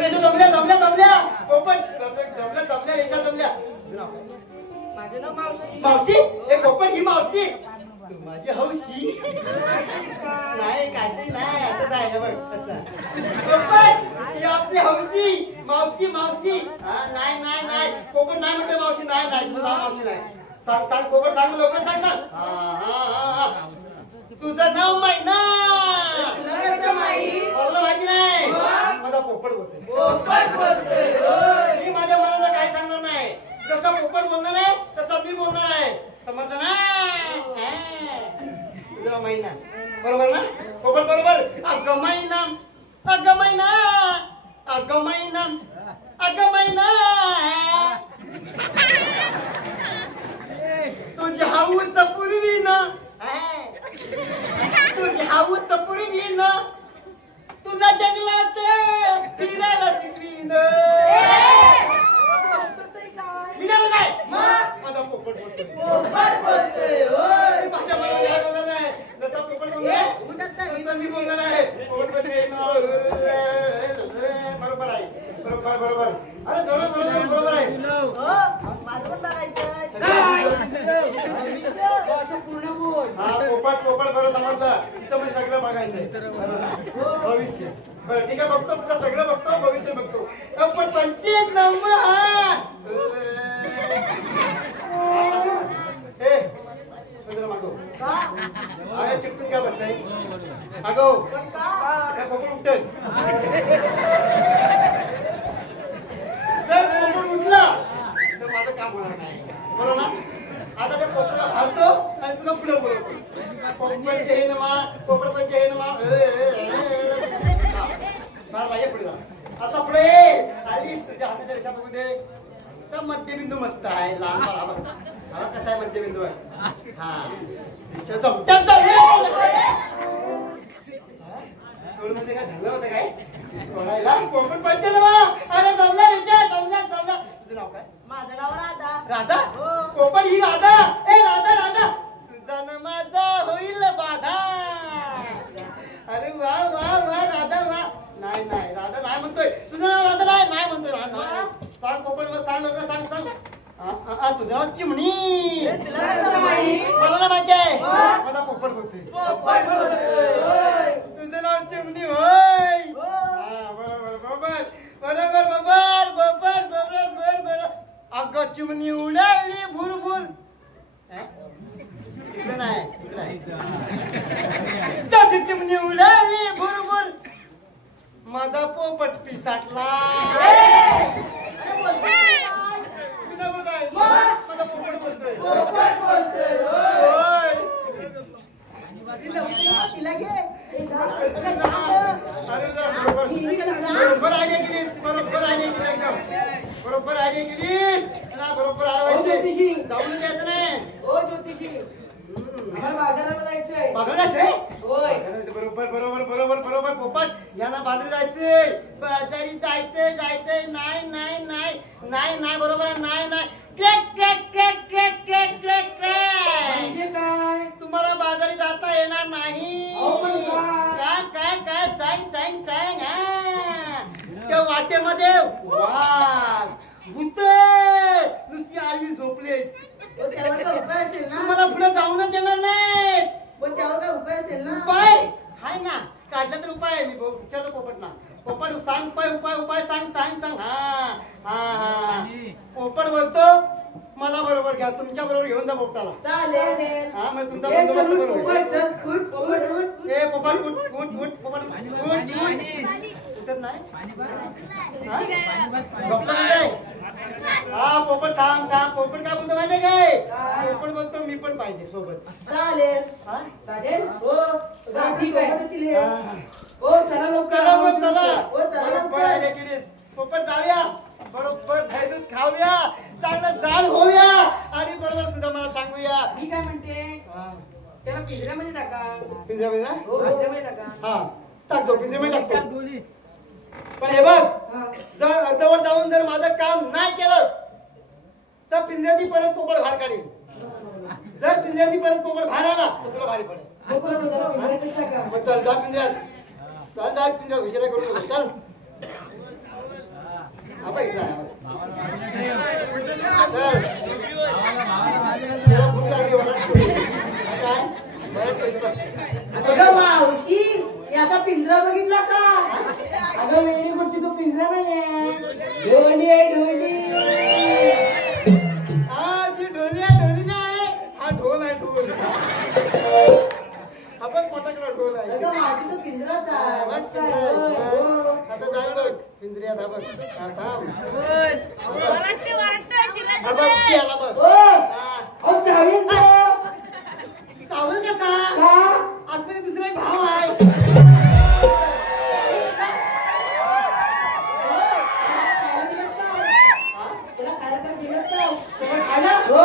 जमल्या पोपट जमल्या रेषा जमल्या माझं नाव मावशी मावशी हे पोपट ही मावशी तू माझी हौशी नाही काहीतरी नाही असंच आहे बघ पोपट ही आपली हौशी मावशी नाही पोपट नाही म्हणते मावशी नाही तुझं नाव मावशी नाही सांग पोपट सांग लवकर सांग तुझं नाव मैना तुला कसं माहित? मला माहिती नाही मग? माझा पोपट बोलतोय पोपट बोलतोय होय. मी माझ्या मनाला काय सांगणार नाही जसं पोपट बोलणार आहे तसं मी बोलणार आहे समजलं ना तुझा महिना बरोबर ना पोपट बरोबर अगं महिना तुझी हाऊस पूर्वी ना तुला जंगलात फिरायला शिकवीन माझा पोपट बोलतोय पोपट बोलतोय होय. माझ्या मनाला काय बोलणार नाही जसा पोपट बोलतोय मी बोलणार आहे पोपट बोलतोय बरोबर अरे बरोबर आहे हो, माझं पण बघायचं. असं पूर्ण बोल हा पोपट बरं समजलं तिथं पण सगळं बघायचंय भविष्य बरं ठीक आहे बघतो तुझं सगळं बघतो भविष्य बघतो पण 25 मागो अरे चिपटून काय बसलाय मागो पोपट उठत जर पोपट उठला तर माझं काम होणार नाही बरोबर ना आता त्या पोपटला घालतो आणि तुला पुढे बोलवतो पोपटचे हे नमा फार लागेल पुढे जा आता पुढे आलीस तुझ्या हाताच्या रेषा बघू दे चा मध्यबिंदू मस्त आहे लहान बरोबर हा कसा आहे मध्यबिंदू आहे हा सोड म्हणजे काय झालं होतं काय कोणाला कोकण पंचनामा अरे जमला जमला तुझं नाव काय माझं नाव राधा. राधा कोकण ही राधा ए राधा राधा तुझा न माझा होईल बाधा अरे वा वा वा राधा वा नाही नाही राधा नाही म्हणतोय तुझं नाव राधा नाही म्हणतोय सांग कोकण सांग लवकर सांग तुझं नाव चिमणी मला ना माहिती आहे माझा पोपट बोलतोय तुझं नाव चिमणी होय बरोबर बरोबर बरोबर बरोबर बरोबर बरोबर बरोबर अगं चिमणी उडाली भुरभुर इकडे नाही त्याची चिमणी उडाली भुरभुर माझा पोपट पिसाटला माझा पोपट बोलतोय तिला घे. बरोबर आयडिया केली बरोबर आयडिया केली एकदम बरोबर आयडिया केली बरोबर आडवायचे जाऊन द्यायचं नाही हो ज्योतिषी आम्हाला बाजाराला जायचंय. बाजारात जायचंय होय बरोबर बरोबर बरोबर बरोबर पोपट यांना बाजारी जायचंय बाजारी जायचंय जायचंय नाही नाही नाही नाही नाही बरोबर नाही नाही clack clack clack clack clack clack म्हणजे काय तुम्हाला बाजारी जाता येणार नाही काय काय काय सांग सांग सांग त्या वाटेमध्ये वाघ भूत नुसती आडवी झोपले पण त्यावर काय उपाय असेल ना तुम्हाला पुढे जाऊनच येणार नाही पण त्यावर काय उपाय असेल ना उपाय हाय ना काढला तर उपाय आहे मी विचारतो पोपट ना पोपट सांग उपाय उपाय उपाय सांग सांग सांग हा हा हा पोपट बोलतो मला बरोबर घ्या तुमच्या बरोबर घेऊन जा पोपटाला चालेल. हा मग तुमचा बंदोबस्त करू पोपट चल, उठ, उठ, उठ. ए पोपट उठ उठ उठ पोपट उठत नाही झोपला काय हा पोपट थांब थांब पोपट काय बोलतो माहितीये काय पोपट बोलतो मी पण पाहिजे सोबत चालेल. हा चालेल हो ठीक आहे. सोबत येतील हे. हो चला लवकर चला मग चला हो, चला बरोबर लवकर. आयडिया केलीस पोपट जाऊया बरोबर दूध खाऊया चांगलं जाड होऊया आणि बरोबर सुद्धा मला सांगूया मी काय म्हणते हा. त्याला पिंजऱ्यामध्ये टाका. पिंजऱ्यामध्ये ना हो पिंजऱ्यामध्ये टाका. हा टाकतो पिंजऱ्यामध्ये टाकतो पण हे बघ जर अर्धवट जाऊन जर माझं काम नाही केलं तर पिंजऱ्याची परत पोपट बाहेर काढेल जर पिंजऱ्याची परत पोपट बाहेर आला तर तुला भारी पडेल लवकर त्याला पिंजऱ्यातच टाका. मग चल जा पिंजऱ्यात चल जा पिंजऱ्यात हुशारा करू नको चल आपण इथं आहे. चल. त्याला भूक लागली ओरडतोय. काय? बरंच आहे तुला. अगं मावशी याचा पिंजरा बघितला का अगं वेणी पुढची तो पिंजरा नाहीये ढोली आहे ढोली. हा ती ढोली आहे ढोली नाही हा ढोल आहे ढोल आपण पोटाकडे ढोल आहे अगं माझी तो पिंजराच आहे मस्त आहे. आता जाईल बघ पिंजऱ्यात हा बघ हा थांब हा बघ ती आला बघ हो हा. अहो चावील तो. चावल कसा का आतमध्ये दुसरा एक भाव आहे त्याला खायला काय दिलं का? त्याला खायला हो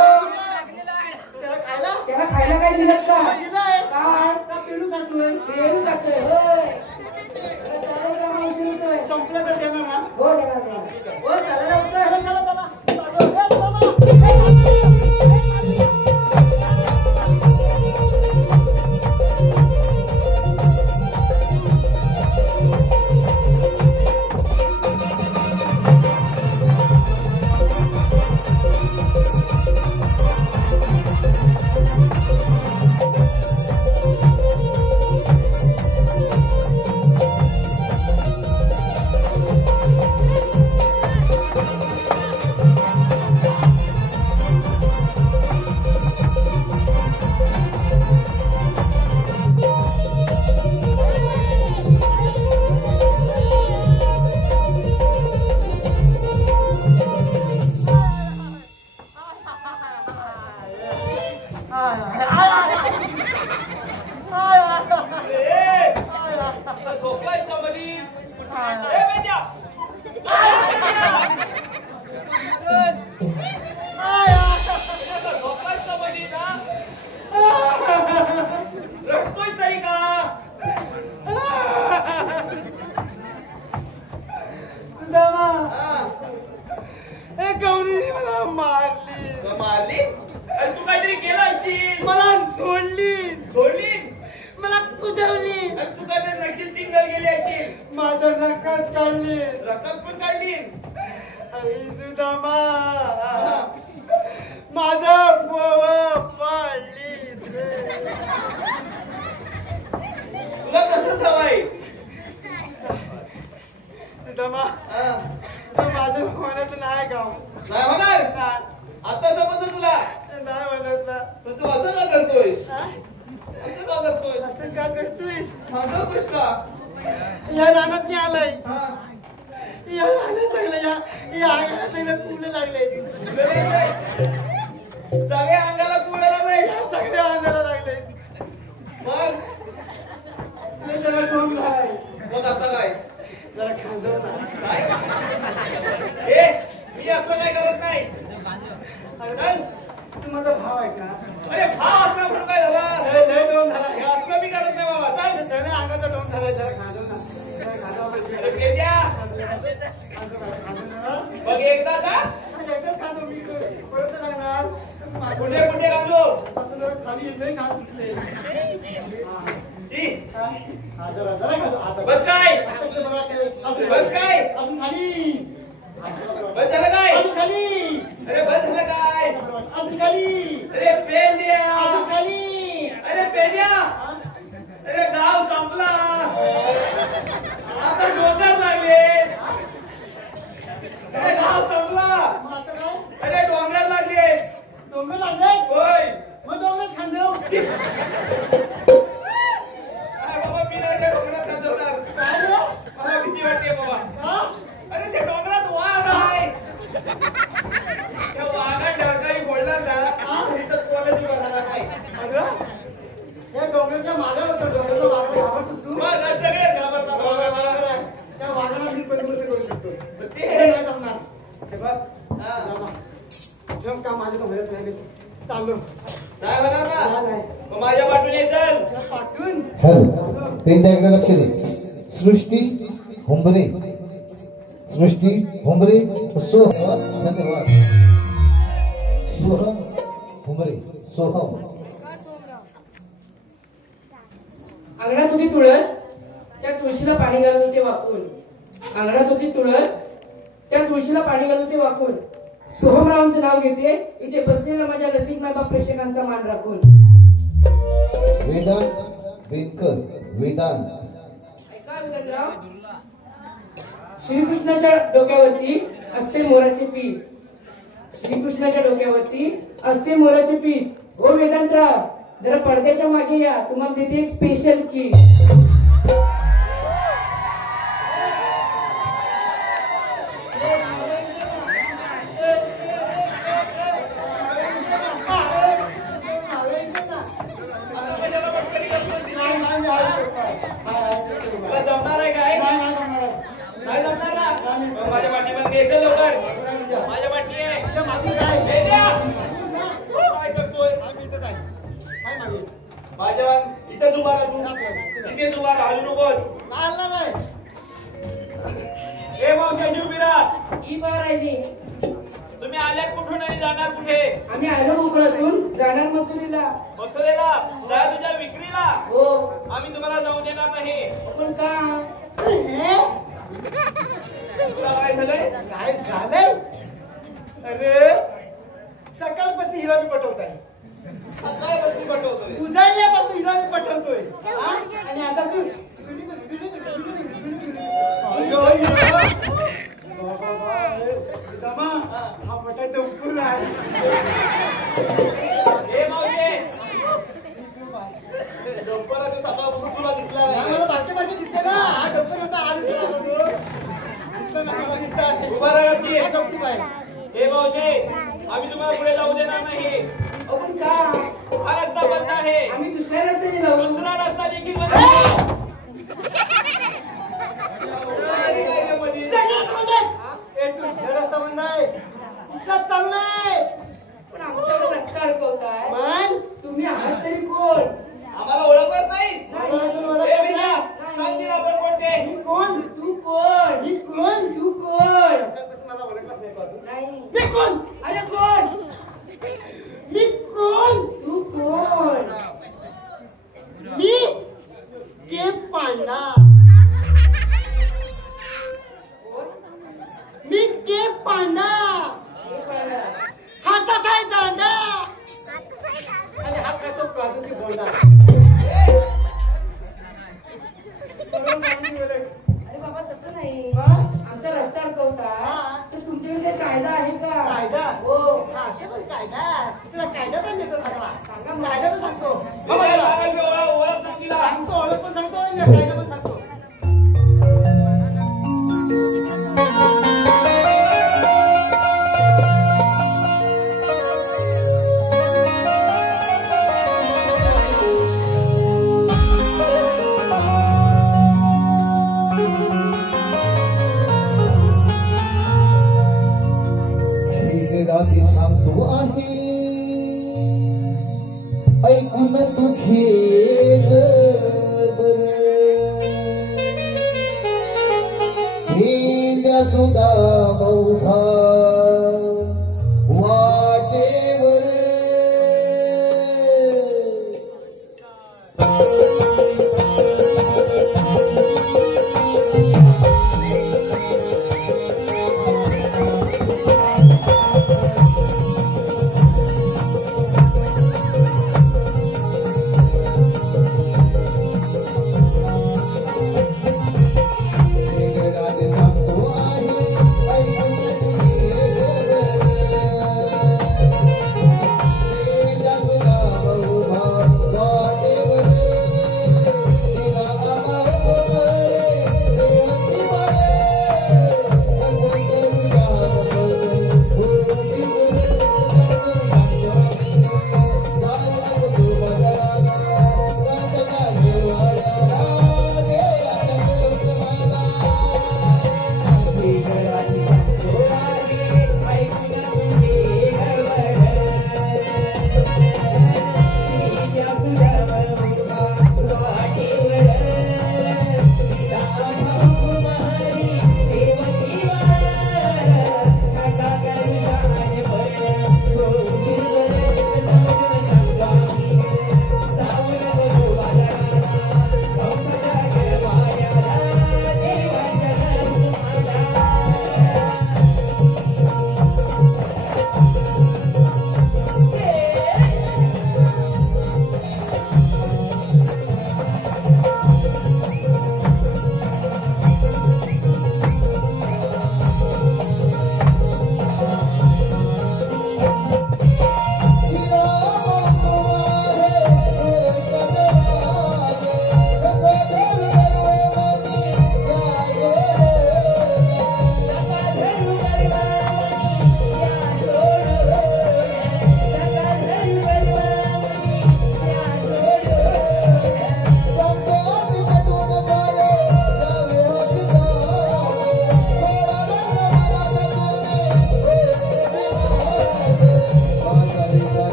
त्याला खायला त्याला खायला काय दिलं का दिलंय काय का पेरू खातोय पेरू खातोय होय त्याला चालेल का मावशी होतोय संपलं तर देणार ना हो देणार. हो चला लवकर. चला चला चला चालू. ए, बाबा. गौरी मला मारली. तुला मारली अरे तू काहीतरी केलं असशील. मला सोडली. सोडली मला कुदवली. अरे तू काहीतरी नक्कीच टिंगल गेली असशील. माझं रकात काढली. रकात पण काढली. अरे सुदामा माझं पोव पाडली. तुला कसं सवय सुदामा हा. माझं म्हणत नाही गाव. नाही होणार आता समजलं तुला. नाही म्हणत ना. पण तू असं का करतोयस. असं का करतोयस. असं का करतोयस. थांबवतोयस का. या रानात नाही आलंय. हा या रानात सगळं या अंगाला सगळं फुलं लागले. सगळ्या अंगाला कुठे लागले. सगळ्या अंगाला लागले. मग जरा डोंग आहे. मग आता काय जरा खाजव ना. काय ए मी असं काय करत नाही. अरे तू माझा भाव आहे का. अरे भाव असला म्हणून काय झाला. लय डोंग झाला. हे असलं मी करत नाही बाबा. चाल सगळ्या अंगाचा डोंग झालाय. जरा खाजव ना. जरा खाजव. अरे पेट्या. बघ एकदा जा. एकदाच खाजव. मी परत लागणार. कुठे कुठे घालू. खाली नाही घाल तुटले. जी जरा खाजव. आता बस काय. बस काय. अजून खाली. बस झालं काय. अजून खाली. अरे बस झालं काय. अजून खाली. अरे पेन द्या. अजून खाली. अरे पेन्या. अरे गाव संपला. आता डोंगर लागले. अरे गाव संपला. मग आता काय. अरे डोंगर लागले. डोंगर लागले. होय. मग डोंगर खांदव. काय बाबा मी नाही त्या डोंगरात नाचवणार. काय रे? मला भीती वाटते बाबा. हा? अरे त्या डोंगरात वाघ आहे. त्या वाघात ढळकाई बोलणार ना इथं कॉलेज उभा राहणार नाही. अगं, या डोंगराच्या मागे होतं. डोंगराच्या मागे घाबरतोस तू? मग सगळे घाबरतात बाबा. त्या वाघाला मी पण करू शकतो. ते हे नाही जमणार. हे बघ. हा. जामा. जेव्हा का माझ्या डोंगरात नाही बस. चाललो. नाही होणार ना. नाही. मग माझ्या वाटून ये चल. त्या पाठवून. हॅलो पेंद्याकडे लक्ष दे. सृष्टी हुंबरे. सृष्टी हुंबरे. धन्यवाद. सोहम हुंबरे. सोहम. अंगणात होती तुळस त्या तुळशीला पाणी घालून ते वाकून. अंगणात होती तुळस त्या तुळशीला पाणी घालून ते वाकून. सोहमरावांचं नाव घेते इथे बसलेला माझ्या रसिक मायबाप प्रेक्षकांचा मान राखून. वेदांत बेनकर. वेदांत. ऐका वेदांतराव. श्रीकृष्णाच्या डोक्यावरती असते मोराचे पीस. श्रीकृष्णाच्या डोक्यावरती असते मोराचे पीस. हो वेदांतराव जरा पडद्याच्या मागे या. तुम्हाला देते एक स्पेशल किस. तुला जमणार आहे काय. नाही जमणार ना. मग माझ्या पाठीमागे ये. चल लवकर. माझ्या पाठी आहे. हे द्या. काय करतोय. माझ्या इथं उभा राहा तू. इथेच उभा राहा. हलू नकोस. ए मावशी उभी राहा. ही बार आहे ती. तुम्ही आल्यात कुठून आणि जाणार कुठे. आम्ही आलो मोकळातून जाणार मथुरीला. मथुरेला जा तुझ्या विक्रीला. हो आम्ही तुम्हाला जाऊन देणार नाही. पण का. तुला काय झालंय. काय झालंय. अरे सकाळपासून हिला मी पटवताय. सकाळी बसली पटवतोय. उजाडल्यापासून हिला मी पटवतोय. हा? आणि आता तू हा मोठा डोंगर आहे. ए मावशी डोंगराला तू सकाळपासून तुला दिसला नाही. मला बारके बारके दिसते ना. हा डोंगर होता. हा दिसला होता तो. दिसला ना मला दिसत आहे. उभा राहा गपचीप. हा गपचूप आहे. हे मावशी आम्ही तुम्हाला पुढे जाऊ देणार नाही. पण का. हा रस्ता बंद आहे. आम्ही दुसऱ्या रस्त्याने जाऊ. दुसरा रस्ता देखील बंद आहे. सगळं समज आहे. रस्ता बंद आहे. कुठला चांगला आहे. पण आमच्याकडे रस्ता अडकवताय. पण तुम्ही आहात तरी कोण. आम्हाला ओळखच नाही. मला अजून ए ओळखत बिना, नाही. सांग तिला आपण कोणते. मी कोण. तू कोण. मी कोण. तू कोण. सकाळपासून मला ओळखलंच नाही तू अजून. नाही मी कोण. अरे कोण? मी कोण? तू कोण? मी केप पांडा. मी केप पांडा. हातात आहे दांडा आणि हात खातो काजूची बोंडा. अरे बाबा तसं नाही, आमचा रस्ता अडकवता तर तुमच्याकडे कायदा आहे का? कायदा? हो. हा, ते पण कायदा. तुला कायदा पण देतो सांगा. सांगा कायदा पण सांगतो. हो, ओळख सांग तिला. सांगतो, ओळख पण सांगतो आणि कायदा पण सांगतो. राती सांगतो आहे ऐकून तू घे हे सुद्धा बौधा वाटेवर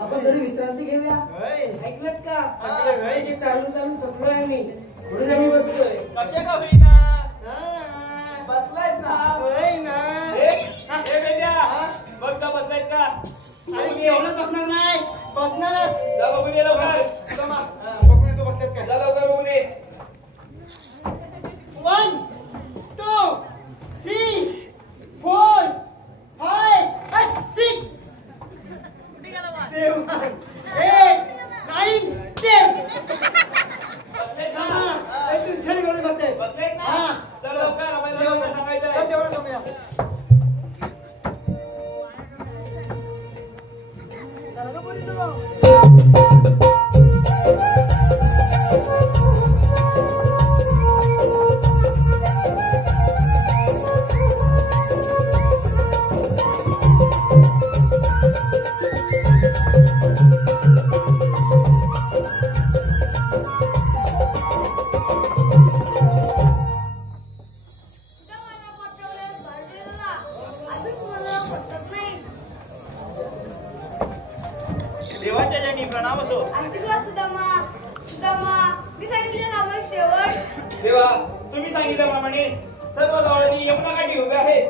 आपण थोडी विश्रांती घेऊया. ऐकलत का? चालून चालून थकलोय आम्ही, म्हणून आम्ही बसलोय. कशा का होईना बसलायत ना. बघ का बसलायत का? एवढं बसणार नाही, बसणारच. जा बघून ये लवकर. बघून येतो बसलेत काय. जा लवकर बघून ये. असो. आशीर्वाद सुदामा. सुदामा, मी सांगितले ना मग शेवट. देवा, तुम्ही सांगितल्याप्रमाणे सर्व गावांनी यमुना काठी उभे आहेत.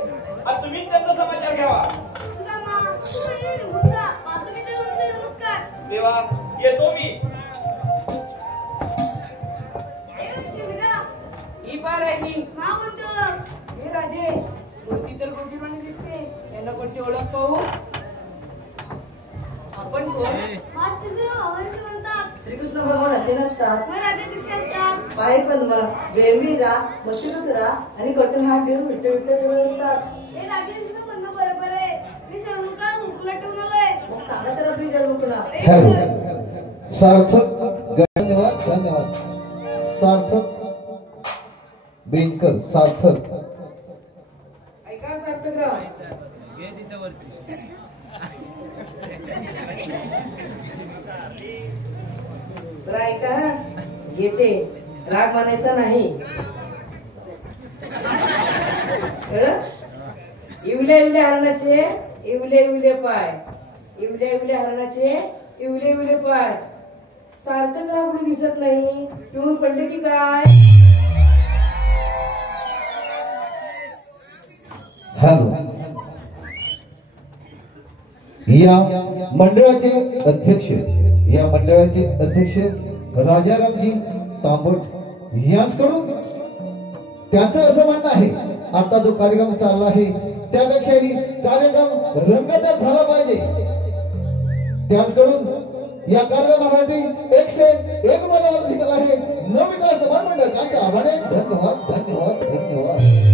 आता तुम्हीच त्यांचा समाचार घ्यावा. सुदामा, तू म्हणजे निघून जा. आता मी ते तुमचं नमस्कार. देवा, येतो मी. शिवरा, ही पार आहे मी. मा म्हणतो. हे राजे कोणती तर गोटीवाणी दिसते. यांना कोणती ओळख पाहू? आपण कोण? मास्तर आवडचे म्हणतात. श्रीकृष्ण भगवान असे नसतात. मग राजा कसे असतात? पाय पद्मा, वेंबीरा, मशिरुद्रा आणि कटून हात देऊन विठ्ठल विठ्ठल बोलत असतात. हे राजे तुझं म्हणणं बरोबर आहे. मी सेवका मुकला ठेवून आलोय. मग सांगा तर आपली जन्मकुणा. हॅलो सार्थक धन्यवाद धन्यवाद सार्थक बेनकर सार्थक ऐका सार्थकराव. बरं ऐका, येते राग मानायचा नाही. कळलं? इवले इवले हरणाचे इवले इवले पाय. इवले इवले हरणाचे इवले इवले पाय. सार्थकराव कुठे दिसत नाही. पिऊन पडले की काय? हॅलो या मंडळाचे अध्यक्ष राजारामजी तांबट यांच्याकडून त्यांचं असं म्हणणं आहे, आता जो कार्यक्रम चालला आहे त्यापेक्षा कार्यक्रम रंगतदार झाला पाहिजे. त्याचकडून या कार्यक्रमासाठी 101 मनोरंजन शिकल आहे. नवविकास मंडळ त्यांच्या आभारी. धन्यवाद धन्यवाद धन्यवाद.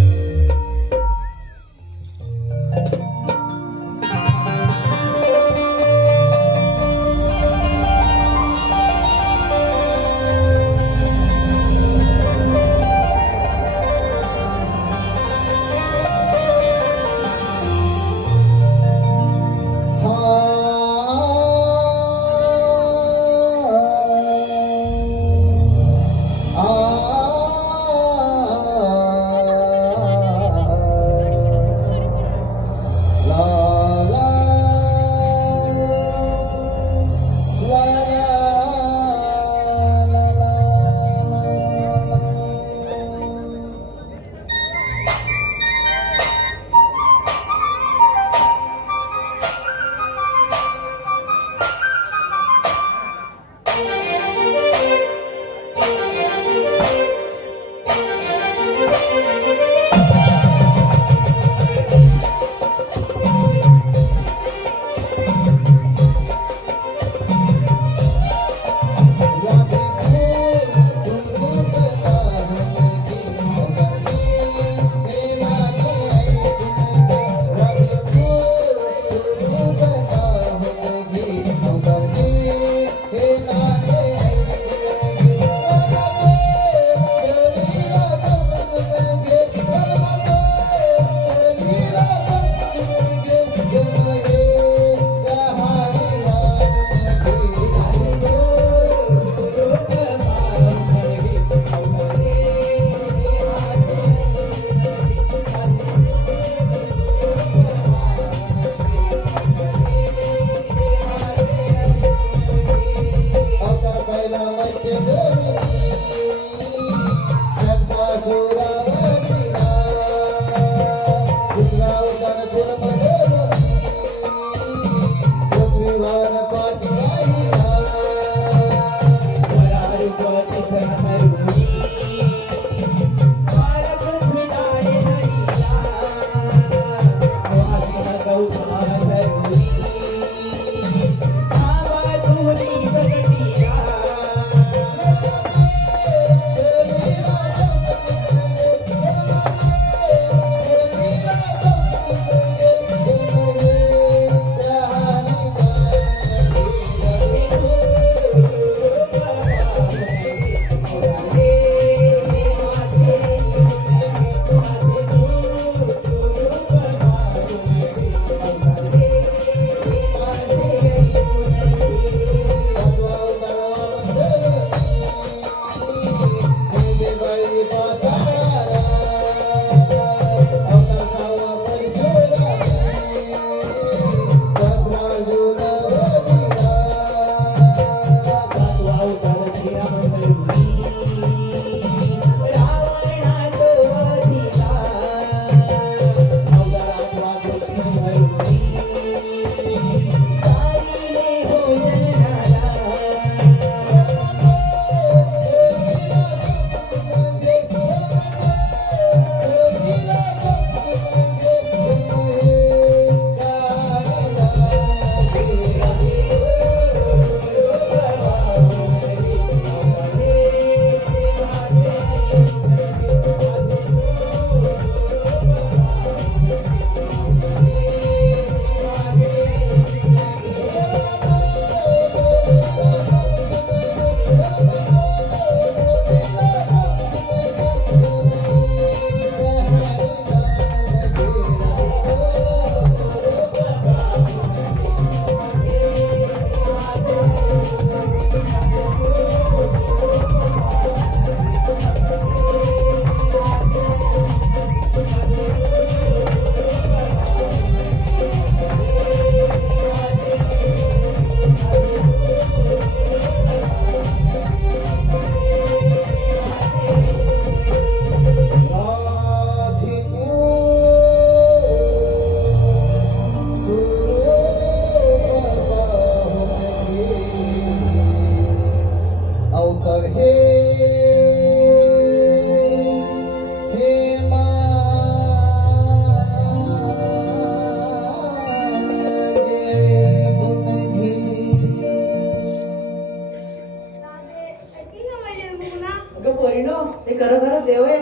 अगं परिणो हे खरं देव आहे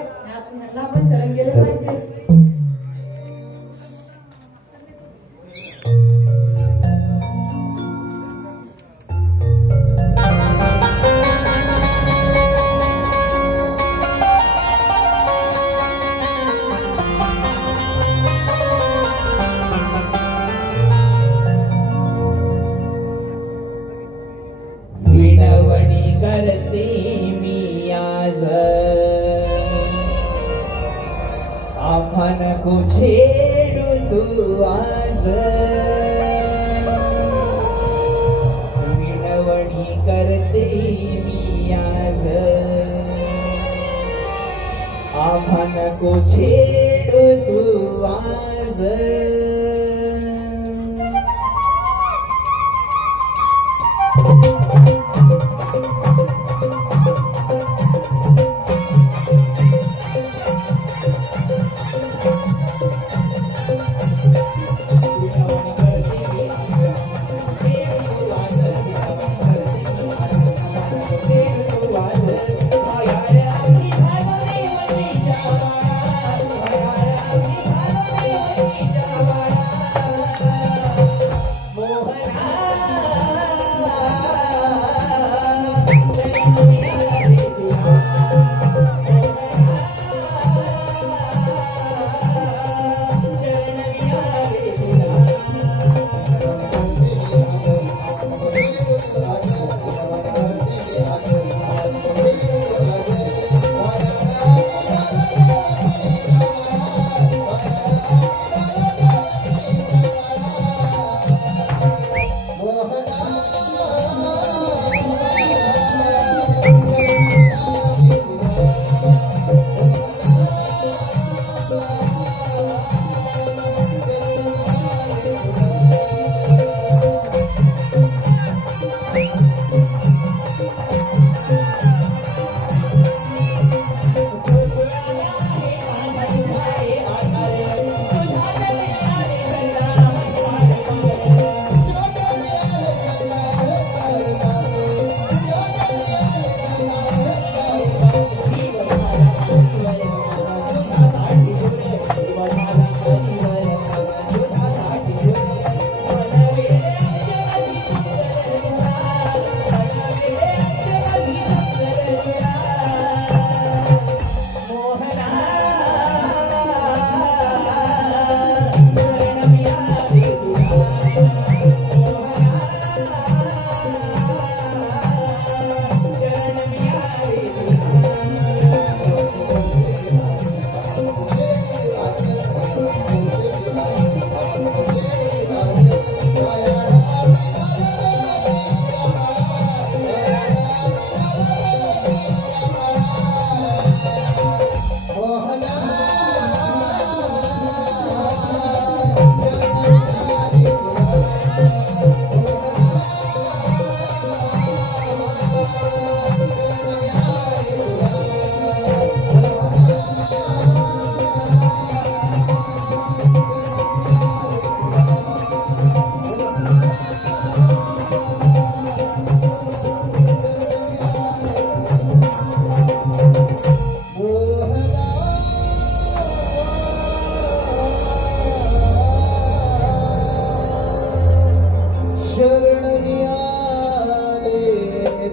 म्हटलं आपण शरण गेले पाहिजे. विनवणी करते मी आज आम्हा नको छेडू तू आज विनवणी करते मी आज आम्हा नको छेडू तू आज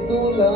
तुला